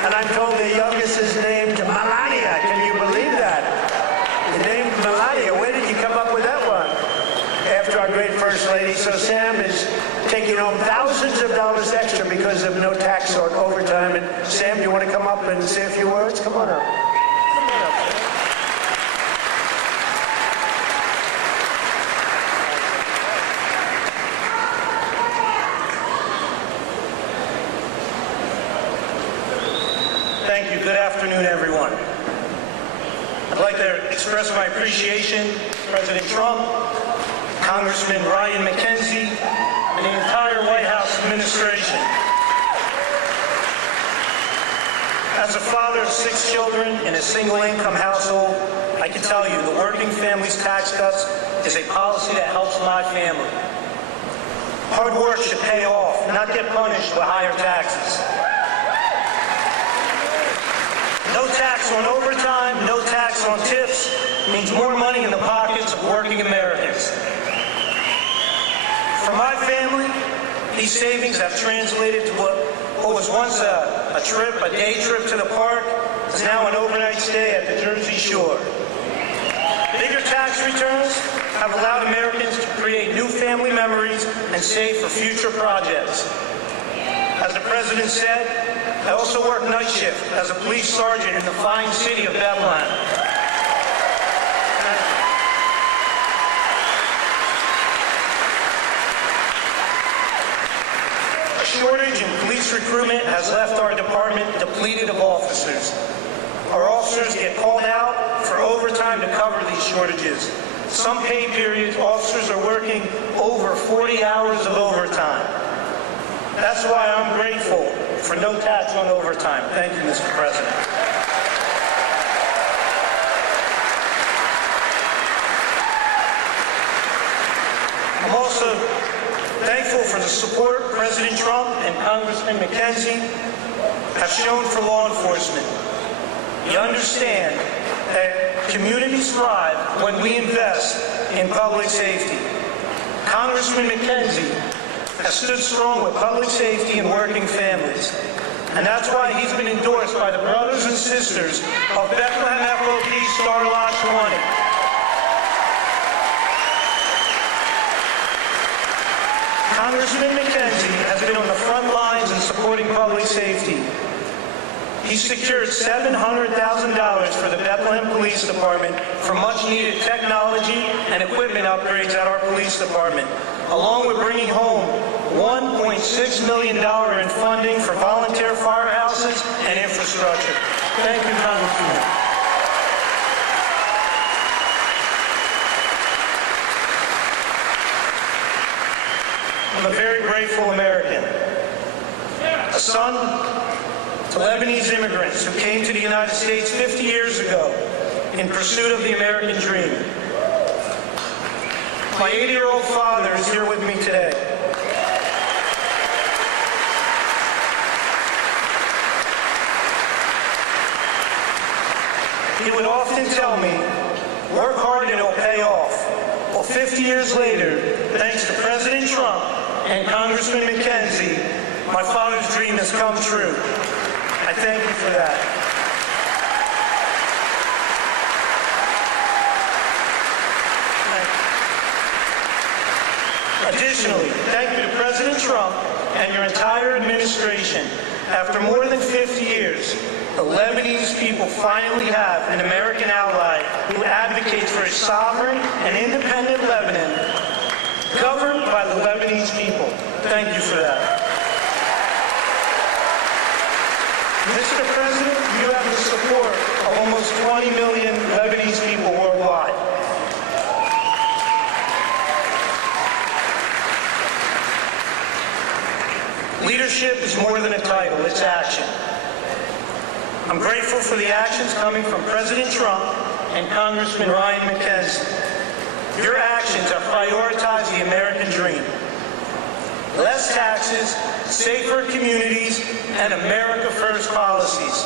And I'm told the youngest is named Melania. Can you believe that? You named Melania. Where did you come up with that one? After our great First Lady. So Sam is taking home thousands of dollars extra because of no tax on overtime. And Sam, do you want to come up and say a few words? Come on up. Come on up. Thank you. Good afternoon, everyone. I'd like to express my appreciation to President Trump, Congressman Ryan McKenzie, and the entire White House administration. As a father of 6 children in a single-income household, I can tell you the Working Families Tax Cuts is a policy that helps my family. Hard work should pay off, not get punished with higher taxes. No tax on overtime, no tax on tips means more money in the pockets of working Americans. For my family, these savings have translated to what was once a day trip to the park, is now an overnight stay at the Jersey Shore. Bigger tax returns have allowed Americans to create new family memories and save for future projects. As the President said, I also work night shift as a police sergeant in the fine city of Bethlehem. A shortage in police recruitment has left our department depleted of officers. Our officers get called out for overtime to cover these shortages. Some pay periods, officers are working over 40 hours of overtime. That's why I'm grateful for no tax on overtime. Thank you, Mr. President. I'm also thankful for the support President Trump and Congressman McKenzie have shown for law enforcement. You understand that communities thrive when we invest in public safety. Congressman McKenzie has stood strong with public safety and working families. And that's why he's been endorsed by the brothers and sisters of Bethlehem FOP Star Lot 20. Congressman McKenzie has been on the front lines in supporting public safety. He secured $700,000 for the Bethlehem Police Department for much-needed technology and equipment upgrades at our police department, along with bringing home $1.6 million in funding for volunteer firehouses and infrastructure. Thank you, Congressman. I'm a very grateful American, a son to Lebanese immigrants who came to the United States 50 years ago in pursuit of the American dream. My 80-year-old father is here with me today. He would often tell me, work hard and it'll pay off. Well, 50 years later, thanks to President Trump and Congressman McKenzie, my father's dream has come true. I thank you for that. Additionally, thank you to President Trump and your entire administration. After more than 50 years, the Lebanese people finally have an American ally who advocates for a sovereign and independent Lebanon, governed by the Lebanese people. Thank you for that. Mr. President, you have the support of almost 20 million Lebanese people worldwide. Leadership is more than a title, it's action. I'm grateful for the actions coming from President Trump and Congressman Ryan McKenzie. Your actions have prioritized the American dream. Less taxes, safer communities, and America First policies.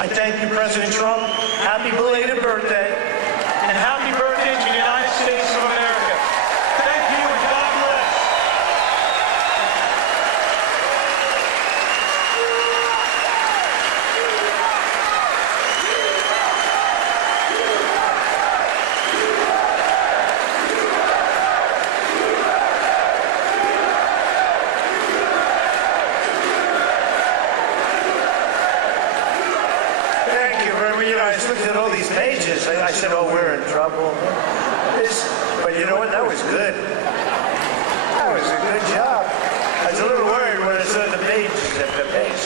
I thank you, President Trump. Happy belated birthday, and happy birthday to the United States of America. Thank you, and God pages. I said, oh, we're in trouble. But you know what? That was good. That was a good job. I was a little worried when I saw the pages at the page.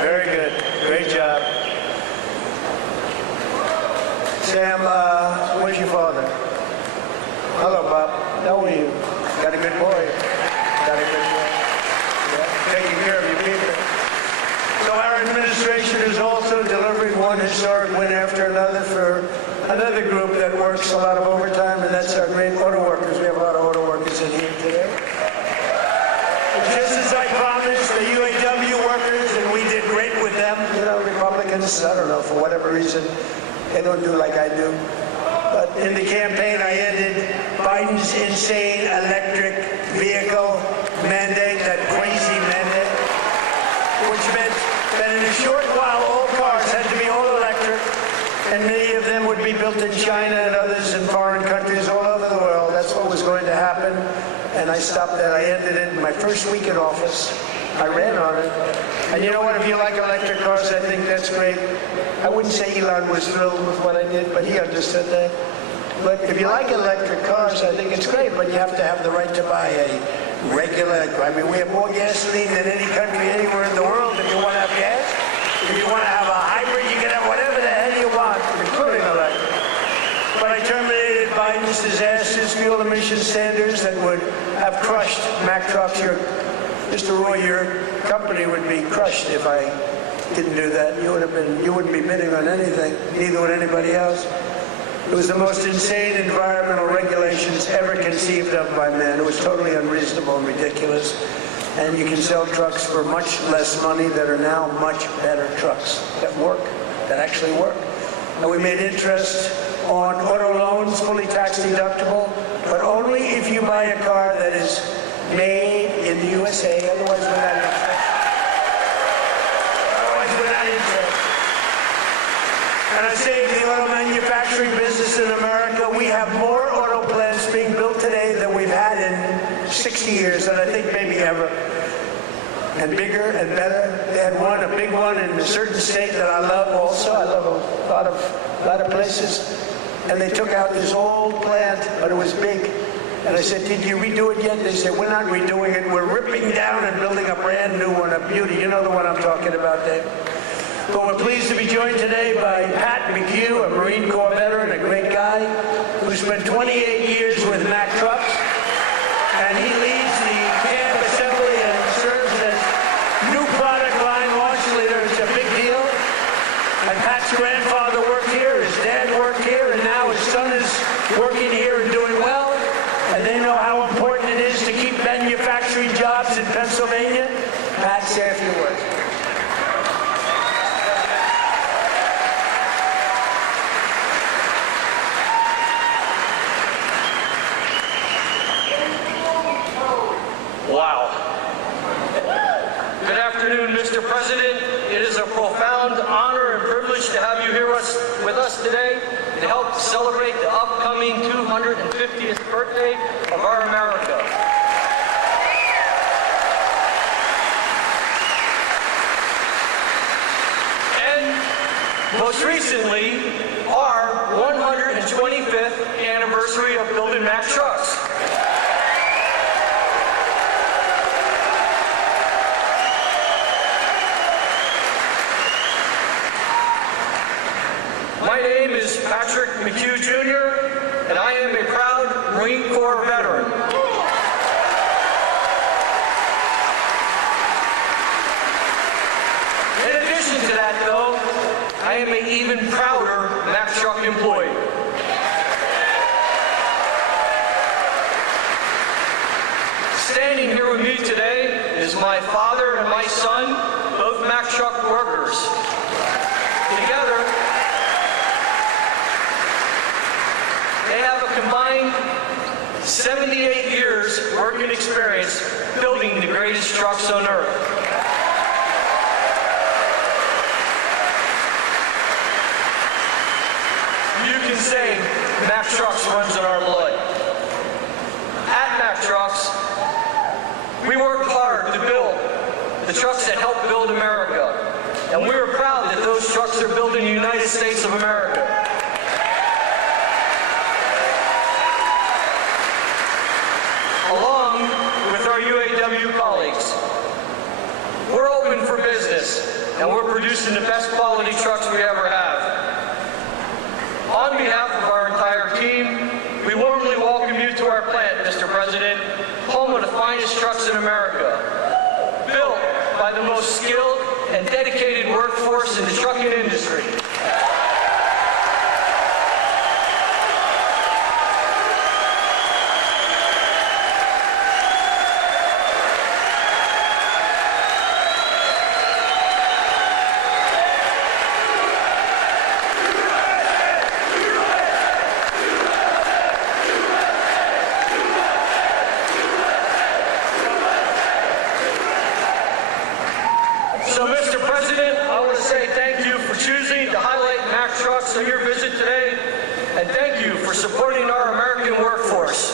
Very good. Great job. Sam, where's your father? Hello, Bob. How are you? Got a good boy. Got a good boy. Yeah. Taking care of your people. So our administration is also delivering one historic win after another for another group that works a lot of overtime, and that's our great auto workers. We have a lot of auto workers in here today. Just as I promised, the UAW workers, and we did great with them. You know, Republicans, I don't know, for whatever reason, they don't do like I do. But in the campaign, I ended Biden's insane electric vehicle mandate, that crazy mandate, which meant that in a short while, all cars had to be all electric, and many of them would be built in China and others in foreign countries all over the world. That's what was going to happen, and I stopped that. I ended it in my first week in office. I ran on it. And you know what? If you like electric cars, I think that's great. I wouldn't say Elon was thrilled with what I did, but he understood that. But if you like electric cars, I think it's great, but you have to have the right to buy a regular, I mean, we have more gasoline than any country anywhere in the world. If you want to have gas, if you want to have a hybrid, you can have whatever the hell you want, including electric. But I terminated Biden's disastrous fuel emission standards that would have crushed Mack Trucks. Mr. Roy, your company would be crushed if I didn't do that. You wouldn't be bidding on anything, neither would anybody else. It was the most insane environmental regulations ever conceived of by man. It was totally unreasonable and ridiculous. And you can sell trucks for much less money that are now much better trucks that work, that actually work. And we made interest on auto loans, fully tax deductible, but only if you buy a car that is made in the USA, otherwise we're not interested. Otherwise we're not interested. And I say to the auto manufacturing business in America, we have more auto plants being built today than we've had in 60 years, and I think maybe ever. And bigger and better. They had a big one in a certain state that I love also. I love a lot of places. And they took out this old plant, but it was big. And I said, did you redo it yet? They said, we're not redoing it. We're ripping down and building a brand new one, a beauty. You know the one I'm talking about, Dave. But we're pleased to be joined today by Pat McHugh, a Marine Corps veteran, a great guy, who spent 28 years with Mack Trucks. And he leads the camp assembly and serves as new product line launch leader. It's a big deal. And Pat's grandfather worked here, his dad worked here, and now his son is working here and doing well. And they know how important it is to keep manufacturing jobs in Pennsylvania. Pat, say a few words. Wow. Good afternoon, Mr. President. It is a profound honor and privilege to have you here with us today to help celebrate the upcoming 250th birthday of our America. And most recently, our 125th anniversary of building Mack Trucks. My name is Patrick McHugh Jr., and I am a proud Marine Corps veteran. In addition to that, though, I am an even prouder Mack Truck employee. Standing here with me today is my father and my son, both Mack Truck workers. Together, they have a combined 78 years working experience building the greatest trucks on earth. You can say Mack Trucks runs in our blood. At Mack Trucks, we work hard to build the trucks that help build America. And we are proud that those trucks are built in the United States of America. producing the best quality trucks we ever have. On behalf of our entire team, we warmly welcome you to our plant, Mr. President, home of the finest trucks in America, built by the most skilled and dedicated workforce in the trucking industry. So, Mr. President, I want to say thank you for choosing to highlight Mack Trucks on your visit today, and thank you for supporting our American workforce.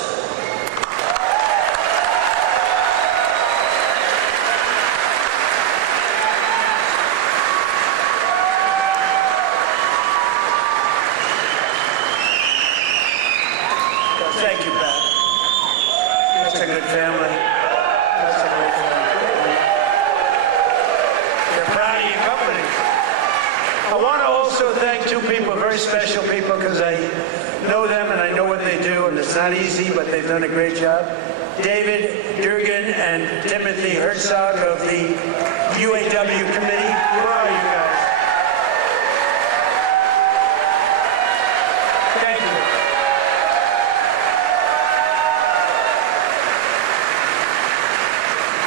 Thank you, Pat. That's a good family. That's a great family. They're proud of your company. I want to also thank two people, very special people, because I know them and I know what they do, and it's not easy, but they've done a great job. David Durgan and Timothy Herzog of the UAW committee. Where are you guys? Thank you.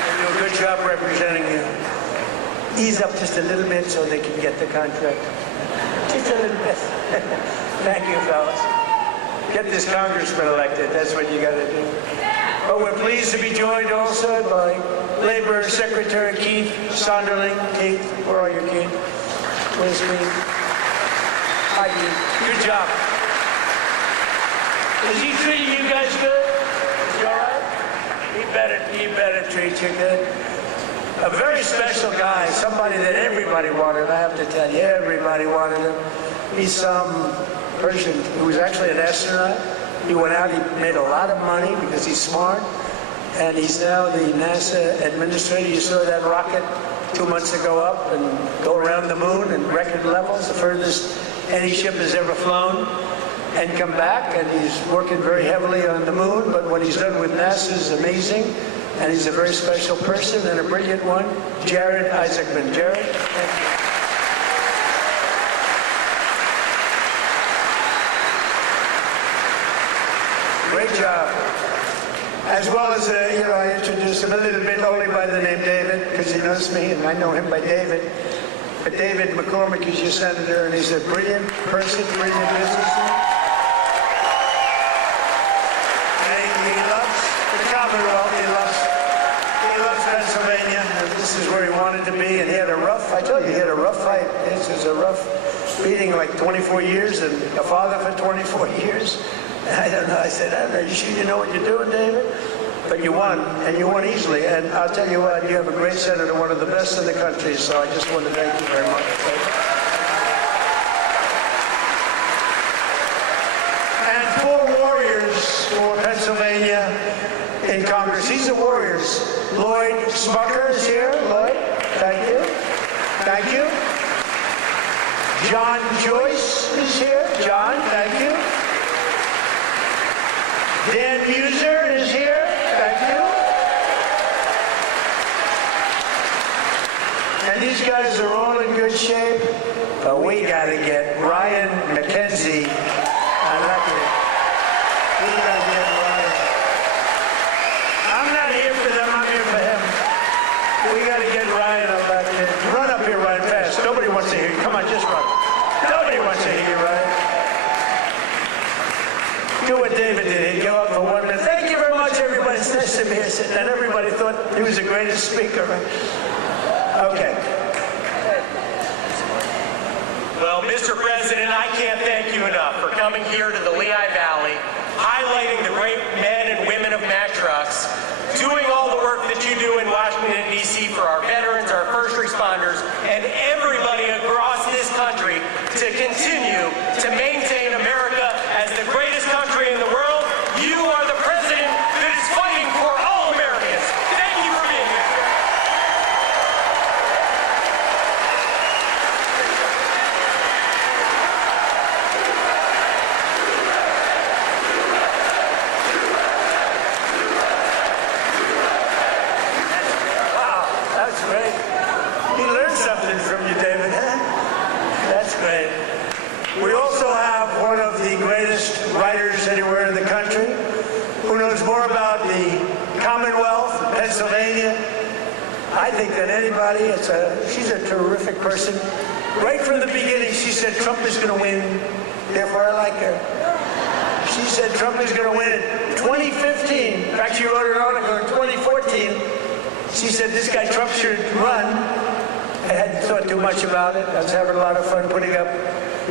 They do a good job representing you. Ease up just a little bit so they can get the contract. Just a little bit. Thank you, fellas. Get this congressman elected. That's what you got to do. But we're pleased to be joined also by Labor Secretary Keith Sonderling. Keith, where are you, Keith? Where's Keith? Hi, Keith. Good job. Is he treating you guys good? Is he all right? He better treat you good. A very special guy, somebody that everybody wanted, I have to tell you, everybody wanted him. He's some person who was actually an astronaut. He went out, he made a lot of money because he's smart, and he's now the NASA administrator. You saw that rocket 2 months ago up and go around the moon in record levels, the furthest any ship has ever flown, and come back, and he's working very heavily on the moon, but what he's done with NASA is amazing. And he's a very special person and a brilliant one, Jared Isaacman. Jared, thank you. Great job. As well as, I introduced him a little bit only by the name David, because he knows me and I know him by David. But David McCormick is your senator, and he's a brilliant person, brilliant businessman. He loves the Commonwealth. He loves Pennsylvania, and this is where he wanted to be. And he had a rough, I told you, he had a rough fight. This is a rough beating, like 24 years, and a father for 24 years. I don't know. I said, are you sure you know what you're doing, David? But you won, and you won easily. And I'll tell you what, you have a great senator, one of the best in the country. So I just want to thank you very much. And 4 warriors for Pennsylvania in Congress. These are warriors. Lloyd Smucker is here. Lloyd, thank you. Thank you. John Joyce is here. John, thank you. Dan Muser is here. Thank you. And these guys are all in good shape, but we got to get Ryan McKenzie elected. We got to get Ryan. I'm not here for them. I'm here for him. We got to get Ryan elected. Run up here, Ryan, fast. Nobody wants to hear you. Come on, just run. Nobody wants to hear you, Ryan. Do what David did. He'd go up for 1 minute. Thank you very much, everybody. It's nice to be here. And everybody thought he was the greatest speaker. Okay. Well, Mr. President, I can't thank you enough for coming here to the Lehigh Valley, highlighting the great men and women of Mack Trucks, doing all the work that you do in Washington, D.C. for our veterans, our first responders, and everybody across this country to continue to maintain America as the greatest country in the world. You are the president that is fighting for all Americans. Thank you for being here. We also have one of the greatest writers anywhere in the country who knows more about the Commonwealth, Pennsylvania, I think, than anybody. She's a terrific person. Right from the beginning, she said Trump is going to win, therefore I like her. She said Trump is going to win in 2015. In fact, she wrote an article in 2014. She said this guy Trump should run. I hadn't thought too much about it. I was having a lot of fun putting up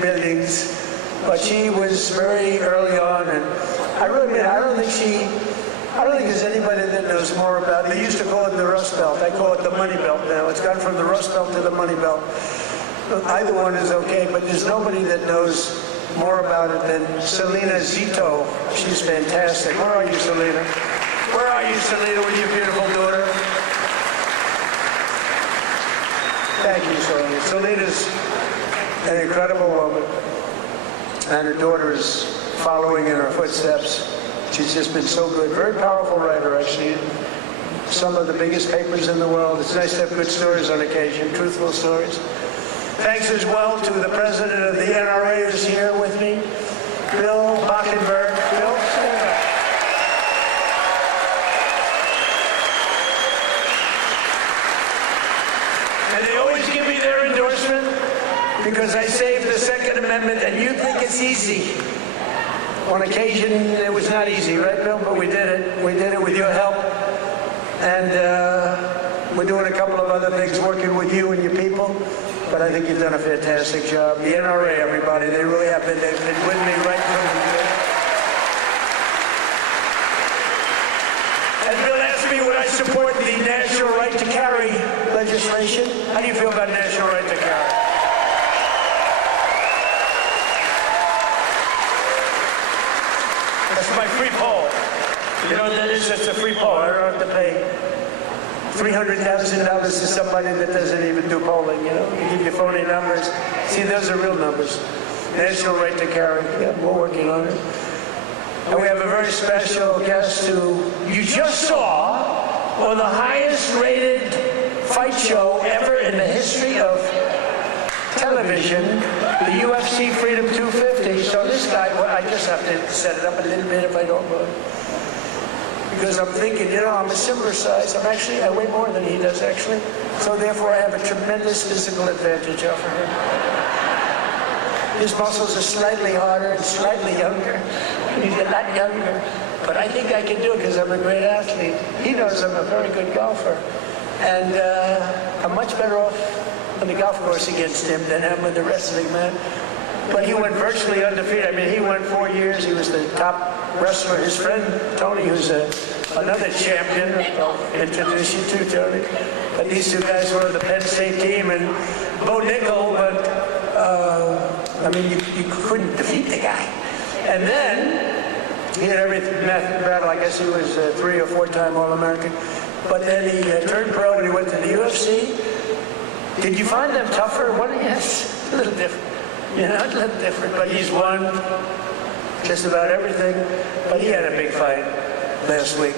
buildings. But she was very early on, and I really mean, I don't think there's anybody that knows more about it. They used to call it the Rust Belt. I call it the Money Belt now. It's gone from the Rust Belt to the Money Belt. Either one is okay, but there's nobody that knows more about it than Selena Zito. She's fantastic. Where are you, Selena? Where are you, Selena, with your beautiful daughter? Thank you, Selena. Selena's an incredible woman, and her daughter is following in her footsteps. She's just been so good. Very powerful writer, actually. Some of the biggest papers in the world. It's nice to have good stories on occasion, truthful stories. Thanks as well to the president of the NRA who's here with me, Bill Bockenberg. Bill? And they always give me their endorsement because I saved the Second Amendment, and you think it's easy. On occasion, it was not easy, right, Bill? But we did it. We did it with your help. And we're doing a couple of other things, working with you and your people. But I think you've done a fantastic job. The NRA, everybody, they really have been. They've been with me right from the beginning. And Bill asked me would I support the national right to carry legislation. How do you feel about national right to carry? That's my free poll. You know what that is? That's a free poll. I don't have to pay $300,000 to somebody that doesn't even do polling, you know? You give your phony numbers. See, those are real numbers. National right to carry. Yeah, we're working on it. And we have a very special guest who you just saw on the highest rated fight show ever in the history of television, the UFC Freedom 250. So this guy, well, I just have to set it up a little bit if I don't vote. Because I'm thinking, you know, I'm a similar size. I weigh more than he does, actually. So therefore, I have a tremendous physical advantage over him. His muscles are slightly harder and slightly younger. He's a lot younger. But I think I can do it because I'm a great athlete. He knows I'm a very good golfer. And I'm much better off on the golf course against him than I'm with the wrestling man. But he went virtually undefeated. I mean, he went 4 years. He was the top wrestler. His friend, Tony, who's another champion, I'll introduce you to, Tony. But these two guys were on the Penn State team, and Bo Nickel, but, I mean, you couldn't defeat the guy. And then he had every battle. I guess he was a 3 or 4-time All-American. But then he turned pro and he went to the UFC. Did you find them tougher? Yes, a little different. You know, a little different, but he's won just about everything. But he had a big fight last week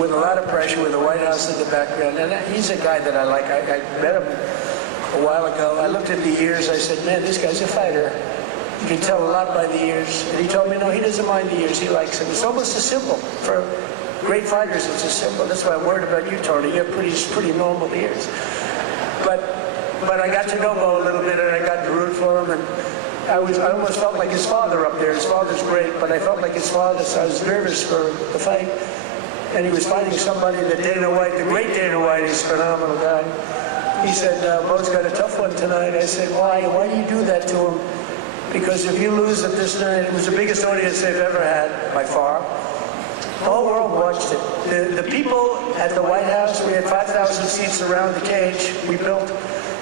with a lot of pressure, with the White House in the background. And he's a guy that I like. I met him a while ago. I looked at the ears. I said, man, this guy's a fighter. You can tell a lot by the ears. And he told me, no, he doesn't mind the ears. He likes them. It's almost a symbol. For great fighters, it's a symbol. That's why I'm worried about you, Tony. You have pretty normal ears. But I got to know Bo a little bit, and I got to root for him, and I almost felt like his father up there. His father's great, but I felt like his father, so I was nervous for the fight. And he was fighting somebody that Dana White, the great Dana White, is a phenomenal guy. He said, Bo's got a tough one tonight. I said, why? Why do you do that to him? Because if you lose at this night, it was the biggest audience they've ever had, by far. The whole world watched it. The people at the White House, we had 5,000 seats around the cage we built.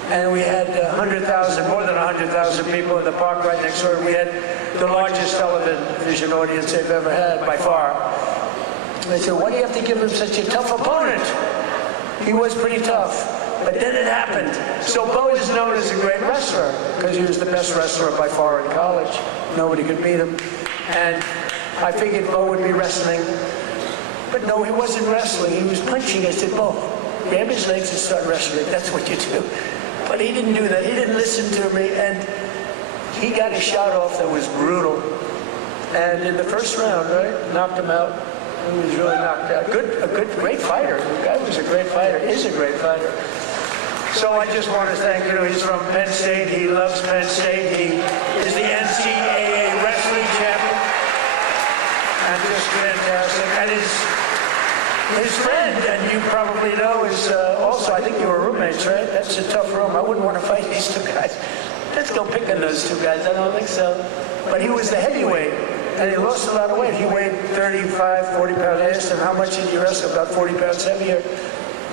And we had 100,000, more than 100,000 people in the park right next door. We had the largest television audience they've ever had, by far. And I said, why do you have to give him such a tough opponent? He was pretty tough. But then it happened. So Bo is known as a great wrestler, because he was the best wrestler by far in college. Nobody could beat him. And I figured Bo would be wrestling. But no, he wasn't wrestling. He was punching. I said, Bo, grab his legs and start wrestling. That's what you do. But he didn't do that. He didn't listen to me. And he got a shot off that was brutal. And in the first round, right, knocked him out. He was really knocked out. Great fighter. The guy was a great fighter, is a great fighter. So I just want to thank, he's from Penn State. He loves Penn State. He is the NCAA wrestling champion. And just fantastic. And his friend, and you probably know, is also, I think you were roommates, right? That's a tough room. I wouldn't want to fight these two guys. Let's go pick on those two guys. I don't think so. But he was the heavyweight, and he lost a lot of weight. He weighed 35, 40 pounds. I asked him, how much did you wrestle? About 40 pounds heavier.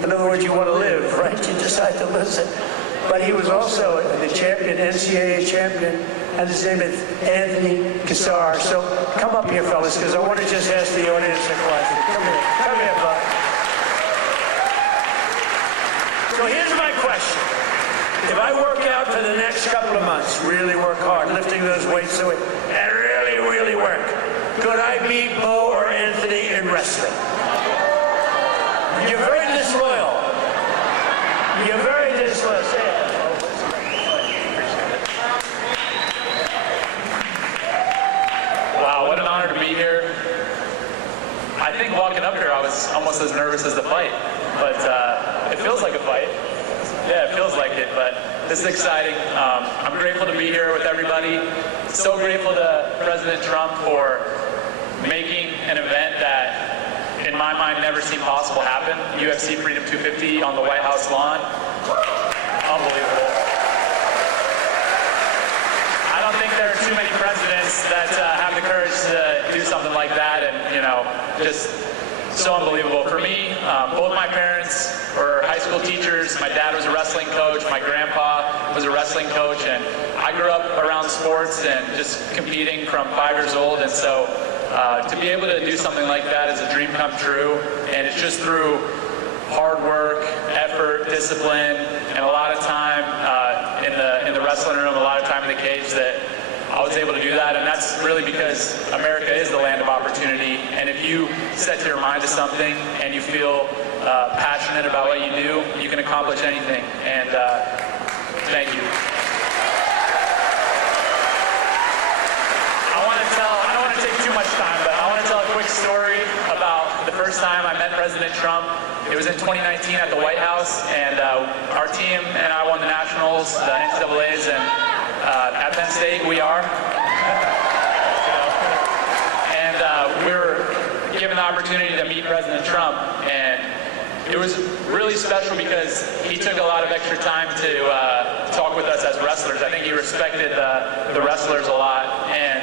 In other words, you want to live, right? You decide to lose it. But he was also the champion, NCAA champion, and his name is Anthony Cassar. So come up here, fellas, because I want to just ask the audience a question. Come here, bud. So here's my question. If I work out for the next couple of months, really work hard, lifting those weights and really, really work, could I beat Bo or Anthony in wrestling? You're very disloyal. You're very disloyal. Say it. Wow, what an honor to be here. I think walking up here, I was almost as nervous as the fight, but it feels like a fight. Yeah, it feels like it, but this is exciting. I'm grateful to be here with everybody. So grateful to President Trump for making an event that, in my mind, never seemed possible happen. UFC Freedom 250 on the White House lawn. Unbelievable. I don't think there are too many presidents that have the courage to do something like that, and just so unbelievable. For me, both my parents were high school teachers. My dad was a wrestling coach. My grandpa was a wrestling coach, and I grew up around sports and just competing from 5 years old. And so to be able to do something like that is a dream come true, and it's just through hard work, effort, discipline, and a lot of time in the wrestling room, a lot of time in the cage that I was able to do that. And that's really because America is the land of opportunity, and if you set your mind to something and you feel passionate about what you do, you can accomplish anything. And thank you. I don't want to take too much time, but I want to tell a quick story about the first time I met President Trump. It was in 2019 at the White House, and our team and I won the Nationals, the NCAAs, and at Penn State we are. And we were given the opportunity to meet President Trump, and it was really special because he took a lot of extra time to talk with us as wrestlers. I think he respected the wrestlers a lot, and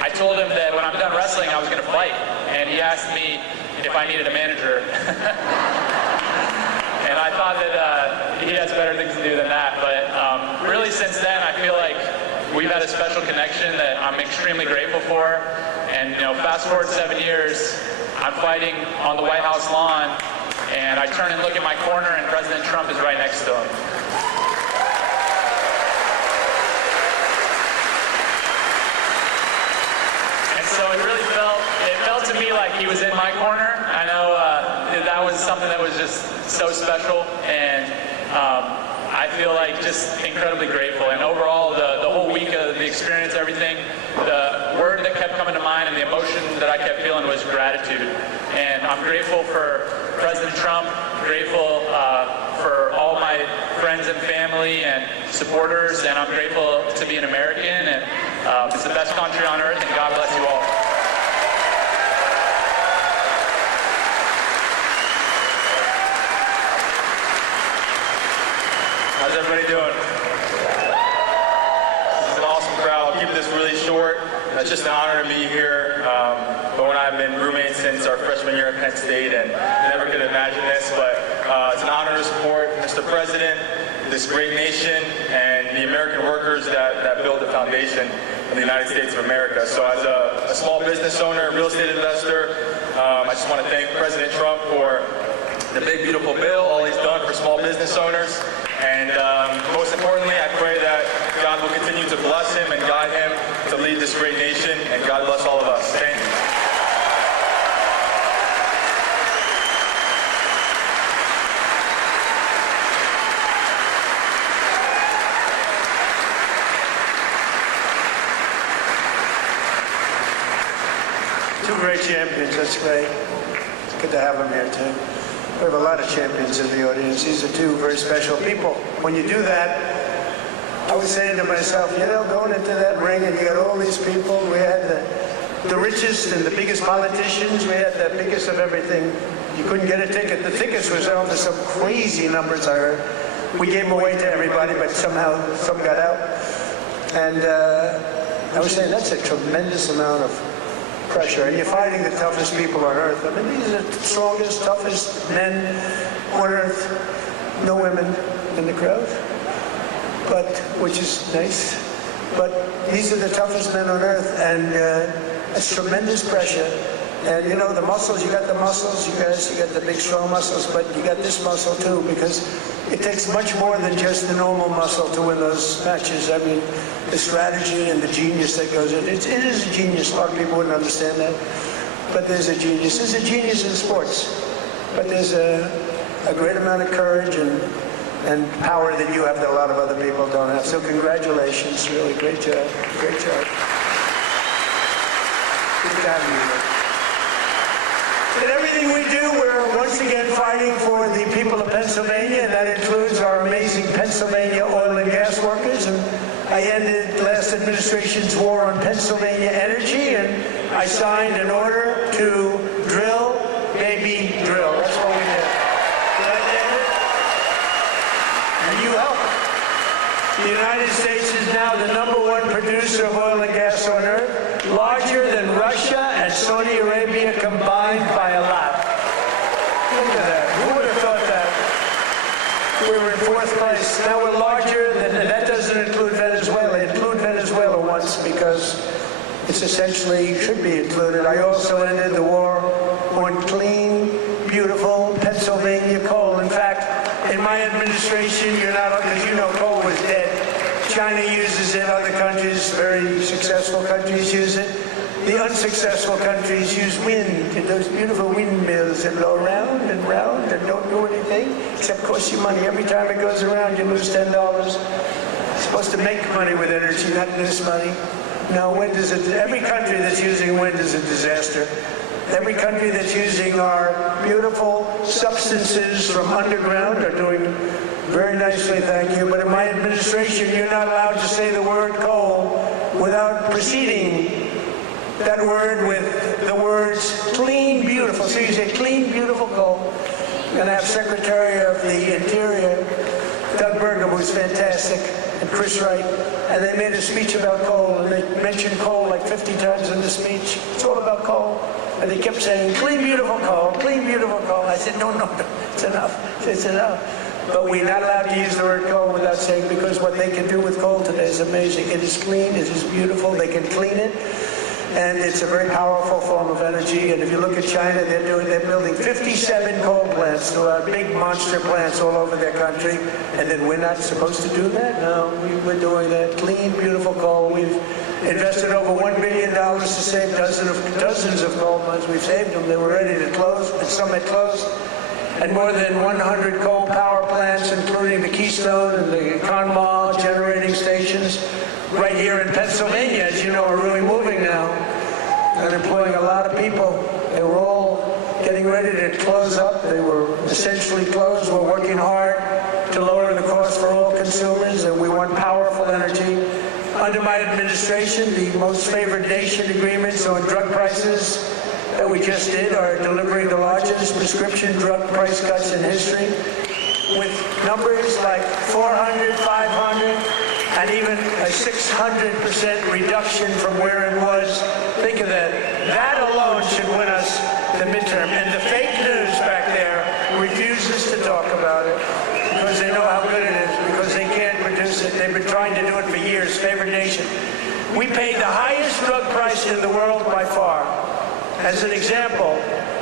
I told him that when I'm done wrestling I was going to fight, and he asked me if I needed a manager. And I thought that he has better things to do than that, but really since then I feel like we've had a special connection that I'm extremely grateful for. And fast forward 7 years, I'm fighting on the White House lawn, and I turn and look at my corner, and President Trump is right next to him. And so it really felt to me like he was in my corner. I know that was something that was just so special, and I feel like just incredibly grateful. And overall, the whole week of the experience, everything, the word that kept coming to mind and the emotion that I kept feeling was gratitude. And I'm grateful for President Trump, grateful for all my friends and family and supporters, and I'm grateful to be an American, and it's the best country on earth, and God bless you all. How's everybody doing? This is an awesome crowd. I'll keep this really short. It's just an honor to be here. Bo and I have been roommates since our freshman year at Penn State, and I never could imagine this, but it's an honor to support Mr. President, this great nation, and the American workers that build the foundation of the United States of America. So as a small business owner, real estate investor, I just want to thank President Trump for the big, beautiful bill, all he's done for small business owners. And most importantly, I pray that God will continue to bless him and guide him to lead this great nation, and God bless all of us. Thank you. great champions. That's great. It's good to have them here, too. We have a lot of champions in the audience. These are two very special people. When you do that, I was saying to myself, you know, going into that ring and you got all these people, we had the richest and the biggest politicians, we had the biggest of everything. You couldn't get a ticket. The tickets were selling for some crazy numbers, I heard. We gave them away to everybody, but somehow some got out. And I was saying that's a tremendous amount of pressure. And you're fighting the toughest people on earth. I mean, these are the strongest, toughest men on earth. No women in the crowd. Which is nice, but these are the toughest men on earth, and it's tremendous pressure. And you know, the muscles, you got the muscles, you guys, you got the big strong muscles, but you got this muscle too, because it takes much more than just the normal muscle to win those matches. I mean, the strategy and the genius that goes in, it is a genius. A lot of people wouldn't understand that, but there's a genius. There's a genius in sports, but there's a great amount of courage and power that you have that a lot of other people don't have. So congratulations, really great job, great job. Good to have you here. In everything we do, we're once again fighting for the people of Pennsylvania, and that includes our amazing Pennsylvania oil and gas workers. And I ended last administration's war on Pennsylvania energy, and I signed an order to drill, baby, drill. That's what we did. You help. The United States is now the #1 producer of oil and gas on earth, larger than Russia and Saudi Arabia combined by a lot. Look at that. Who would have thought that? We were in 4th place. Now we're larger than, and that doesn't include Venezuela. Include Venezuela once because it's essentially should be included. I also ended the war on clean, beautiful Pennsylvania coal. In fact, in my administration, you're not, because you know coal was dead. China uses it, other countries, very successful countries use it. The unsuccessful countries use wind, and those beautiful windmills that blow round and don't do anything, except cost you money. Every time it goes around, you lose $10. You're supposed to make money with energy, not lose money. No, wind is every country that's using wind is a disaster. Every country that's using our beautiful substances from underground are doing very nicely, thank you. But in my administration, you're not allowed to say the word coal without preceding that word with the words clean, beautiful. So you say clean, beautiful coal. You're going to have Secretary of the Interior, Doug Burgum, who's fantastic, and Chris Wright, and they made a speech about coal, and they mentioned coal like 50 times in the speech. It's all about coal. And they kept saying, clean, beautiful coal, clean, beautiful coal. I said, no, it's enough. It's enough. But we're not allowed to use the word coal without saying, because what they can do with coal today is amazing. It is clean, it is beautiful, they can clean it. And it's a very powerful form of energy. And if you look at China, they're building 57 coal plants, big monster plants all over their country. And then we're not supposed to do that? No, we're doing that. Clean, beautiful coal. We've invested over $1 billion to save dozens of coal mines. We've saved them. They were ready to close, and some had closed. And more than 100 coal power plants, including the Keystone and the Conemaugh generating stations, right here in Pennsylvania, as you know, are really moving now and employing a lot of people. They were all getting ready to close up. They were essentially closed. We're working hard to lower the cost for all consumers, and we want powerful energy. Under my administration, the most favored nation agreements on drug prices that we just did are delivering the largest prescription drug price cuts in history, with numbers like 400, 500, and even a 600% reduction from where it was. Think of that. That alone should win us the midterm. And the fake news back there refuses to talk about it because they know how good it is, because they can't produce it. They've been trying to do it for years. Favored nation. We paid the highest drug price in the world by far. As an example,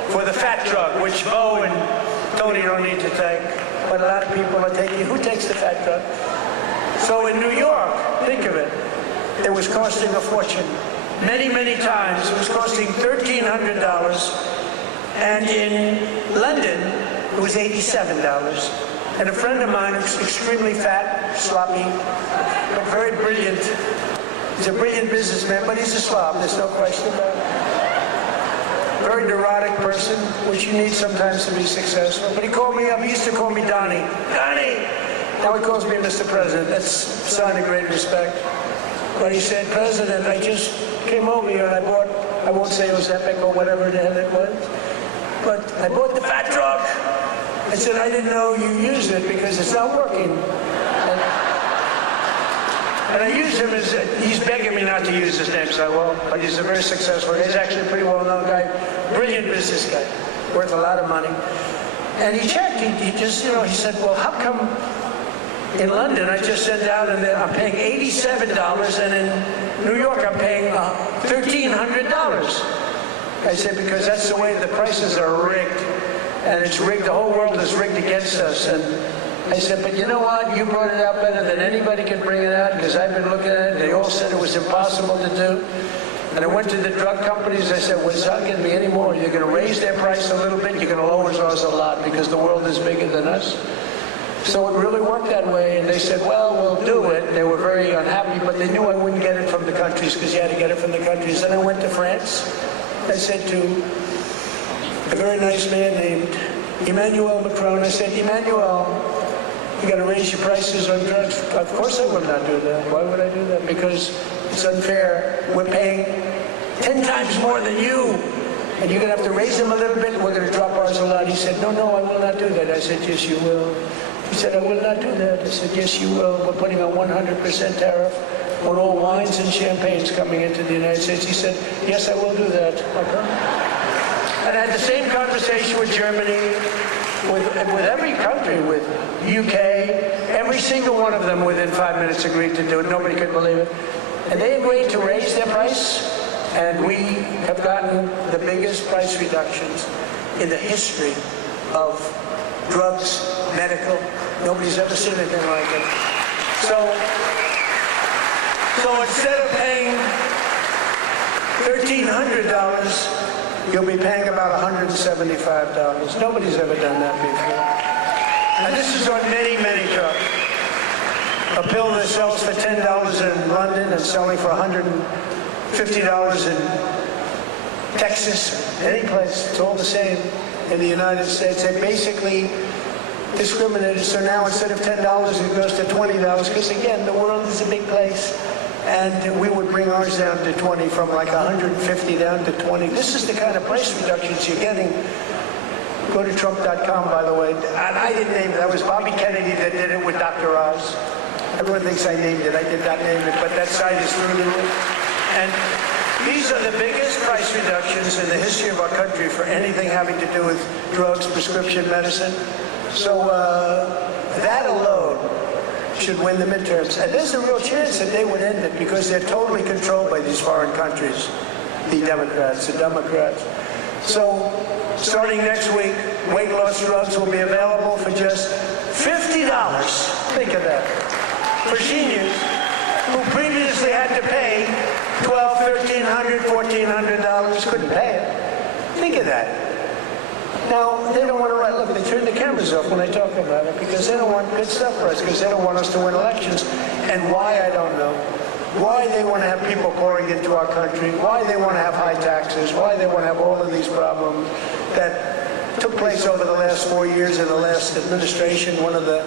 for the fat drug, which Bo and Tony don't need to take, but a lot of people are taking. Who takes the fat drug? So in New York, think of it, it was costing a fortune. Many, many times, it was costing $1,300, and in London, it was $87. And a friend of mine who's extremely fat, sloppy, but very brilliant. He's a brilliant businessman, but he's a slob, there's no question about it. very neurotic person, which you need sometimes to be successful. But he called me up. He used to call me Donnie. Donnie! Now he calls me Mr. President. That's a sign of great respect. But he said, President, I just came over here and I bought, I won't say it was Epic or whatever the hell it was, but I bought the fat truck. I said, I didn't know you used it because it's not working. And I use him as, he's begging me not to use his name, so I won't, but he's a very successful, he's actually a pretty well-known guy, brilliant business guy, worth a lot of money. And he checked, he just, you know, he said, well, how come in London I just sent out and I'm paying $87 and in New York I'm paying $1,300? I said, because that's the way the prices are rigged. And it's rigged, the whole world is rigged against us. And I said, but you know what? You brought it out better than anybody can bring it out because I've been looking at it. They all said it was impossible to do. And I went to the drug companies. I said, well, it's not going to be any more. You're going to raise their price a little bit. You're going to lower ours a lot because the world is bigger than us. So it really worked that way. And they said, well, we'll do it. They were very unhappy, but they knew I wouldn't get it from the countries because you had to get it from the countries. Then I went to France. I said to a very nice man named Emmanuel Macron, I said, Emmanuel, you got to raise your prices on drugs. Of course I will not do that. Why would I do that? Because it's unfair. We're paying 10 times more than you. And you're going to have to raise them a little bit. We're going to drop ours a lot. He said, no, I will not do that. I said, yes, you will. He said, I will not do that. I said, yes, you will. We're putting a 100% tariff on all wines and champagnes coming into the United States. He said, yes, I will do that. Okay. And I had the same conversation with Germany, with every country, with UK. Every single one of them within 5 minutes agreed to do it. Nobody could believe it. And they agreed to raise their price, and we have gotten the biggest price reductions in the history of drugs, medical. Nobody's ever seen anything like it. So instead of paying $1,300, you'll be paying about $175. Nobody's ever done that before. And this is on many, many trucks. A pill that sells for $10 in London and selling for $150 in Texas, any place, it's all the same in the United States. They basically discriminated, so now instead of $10, it goes to $20, because again, the world is a big place. And we would bring ours down to 20, from like 150 down to 20. This is the kind of price reductions you're getting. Go to Trump.com, by the way. And I didn't name it. That was Bobby Kennedy that did it with Dr. Oz. Everyone thinks I named it. I did not name it, but that site is through the roof. And these are the biggest price reductions in the history of our country for anything having to do with drugs, prescription medicine. So that alone should win the midterms. And there's a real chance that they would end it because they're totally controlled by these foreign countries, the Democrats. So starting next week, weight loss drugs will be available for just $50. Think of that. For seniors who previously had to pay $1,200, $1,300, $1,400, couldn't pay it. Think of that. Now, they don't want to write, look, they turn the cameras off when they talk about it because they don't want good stuff for us, because they don't want us to win elections. And why, I don't know. Why they want to have people pouring into our country, why they want to have high taxes, why they want to have all of these problems that took place over the last 4 years in the last administration, one of the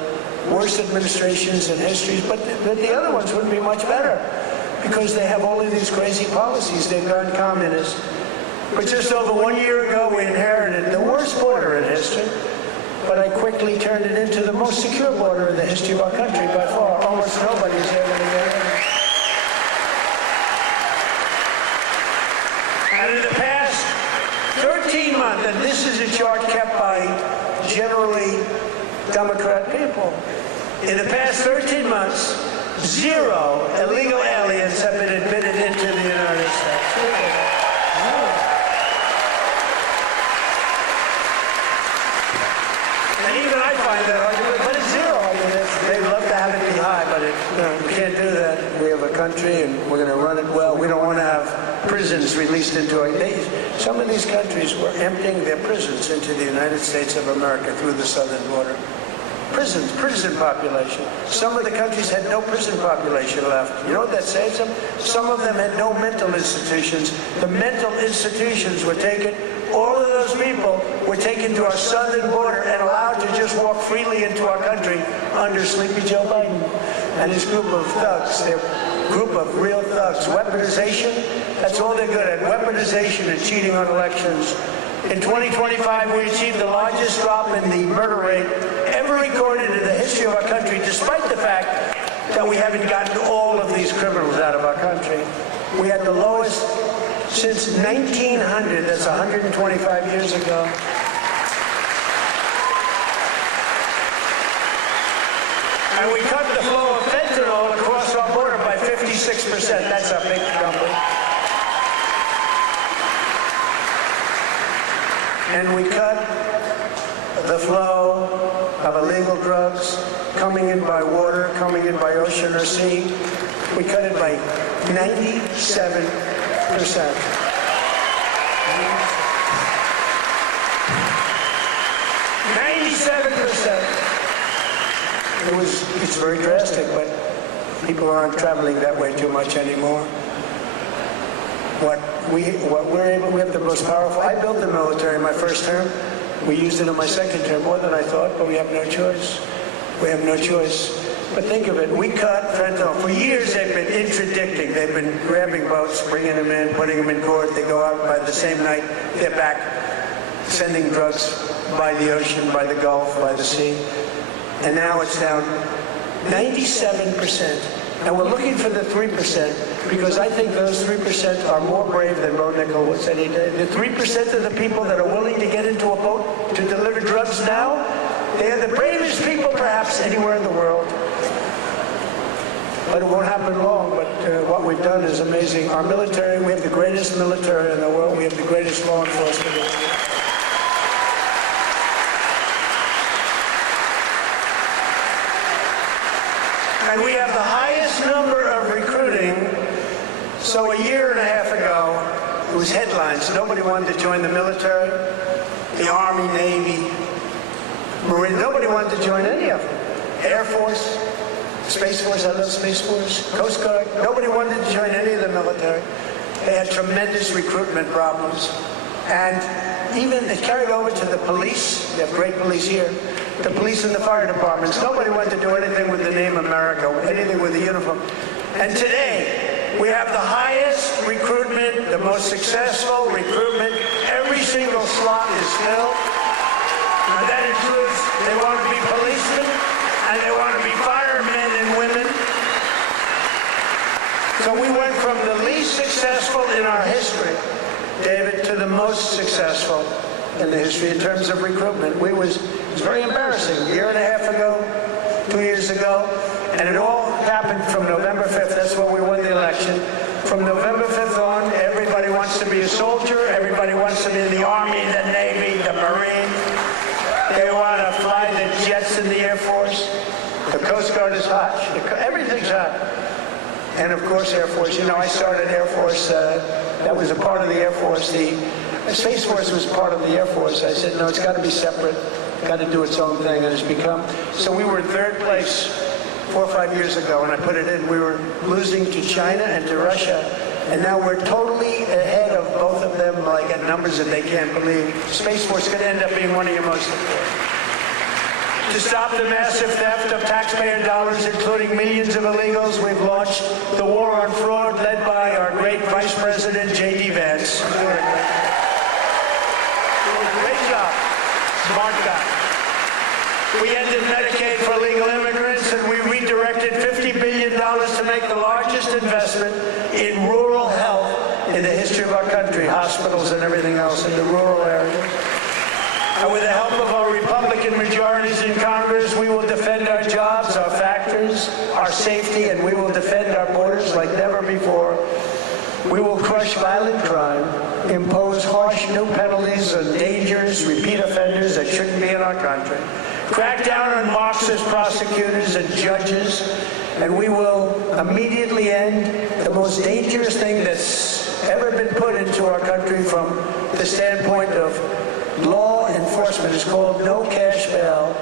worst administrations in history. But the other ones wouldn't be much better because they have all of these crazy policies. They've gone communist. But just over 1 year ago, we inherited the worst border in history, but I quickly turned it into the most secure border in the history of our country by far. Almost nobody's ever going to get it. And in the past 13 months, and this is a chart kept by generally Democrat people, in the past 13 months, 0 illegal aliens have been admitted into the United States. But it's 0. I mean, they'd love to have it be high, but we can't do that. We have a country, and we're going to run it well. We don't want to have prisons released into our days. Some of these countries were emptying their prisons into the United States of America through the southern border. Prisons, prison population. Some of the countries had no prison population left. You know what that says them? Some of them had no mental institutions. The mental institutions were taken all of those people were taken to our southern border and allowed to just walk freely into our country under Sleepy Joe Biden and his group of thugs. They're a group of real thugs. Weaponization, that's all they're good at, weaponization and cheating on elections. In 2025, we achieved the largest drop in the murder rate ever recorded in the history of our country, despite the fact that we haven't gotten all of these criminals out of our country. We had the lowest since 1900, that's 125 years ago. And we cut the flow of fentanyl across our border by 56%. That's a big number. And we cut the flow of illegal drugs coming in by water, coming in by ocean or sea. We cut it by 97%. 97%. It's very drastic, but people aren't traveling that way too much anymore. We have the most powerful. I built the military in my first term. We used it in my second term, more than I thought, but we have no choice. We have no choice. But think of it, we cut fentanyl. For years they've been interdicting. They've been grabbing boats, bringing them in, putting them in court. They go out by the same night, they're back, sending drugs by the ocean, by the Gulf, by the sea. And now it's down 97%. And we're looking for the 3% because I think those 3% are more brave than Bo Nickel was any day. The 3% of the people that are willing to get into a boat to deliver drugs now, they are the bravest people perhaps anywhere in the world. But it won't happen long, but what we've done is amazing. Our military, we have the greatest military in the world. We have the greatest law enforcement in the world. And we have the highest number of recruiting. So a year and a half ago, it was headlines. Nobody wanted to join the military, the Army, Navy, Marine. Nobody wanted to join any of them. Air Force, Space Force, I love Space Force, Coast Guard. Nobody wanted to join any of the military. They had tremendous recruitment problems. And even it carried over to the police. They have great police here. The police and the fire departments. Nobody wanted to do anything with the name America, anything with the uniform. And today, we have the highest recruitment, the most successful recruitment. Every single slot is filled. And that includes, they want to be policemen, and they want to be firemen and women. So we went from the least successful in our history, David, to the most successful in the history in terms of recruitment. It was very embarrassing. A year and a half ago, 2 years ago, and it all happened from November 5th. That's when we won the election. From November 5th on, everybody wants to be a soldier. Everybody wants to be in the Army, the Navy, the Marine. They want to fly the jets in the Air Force. The Coast Guard is hot. Everything's hot. And of course, Air Force. You know, I started Air Force. That was a part of the Air Force. The Space Force was part of the Air Force. I said, no, it's got to be separate. Got to do its own thing, and it's become. So we were in third place 4 or 5 years ago, and I put it in. We were losing to China and to Russia, and now we're totally ahead of both of them, like at numbers that they can't believe. Space Force could end up being one of your most important. To stop the massive theft of taxpayer dollars, including millions of illegals, we've launched the war on fraud, led by our great Vice President, J.D. Vance. Great job. Smart guy. We ended Medicaid for illegal immigrants, and we redirected $50 billion to make the largest investment in rural health in the history of our country, hospitals and everything else in the rural areas. And with the help of our Republican majorities in Congress, we will defend our jobs, our factories, our safety, and we will defend our borders like never before. We will crush violent crime, impose harsh new penalties on dangerous repeat offenders that shouldn't be in our country, crack down on Marxist prosecutors and judges, and we will immediately end the most dangerous thing that's ever been put into our country from the standpoint of law enforcement. It's called no cash bail.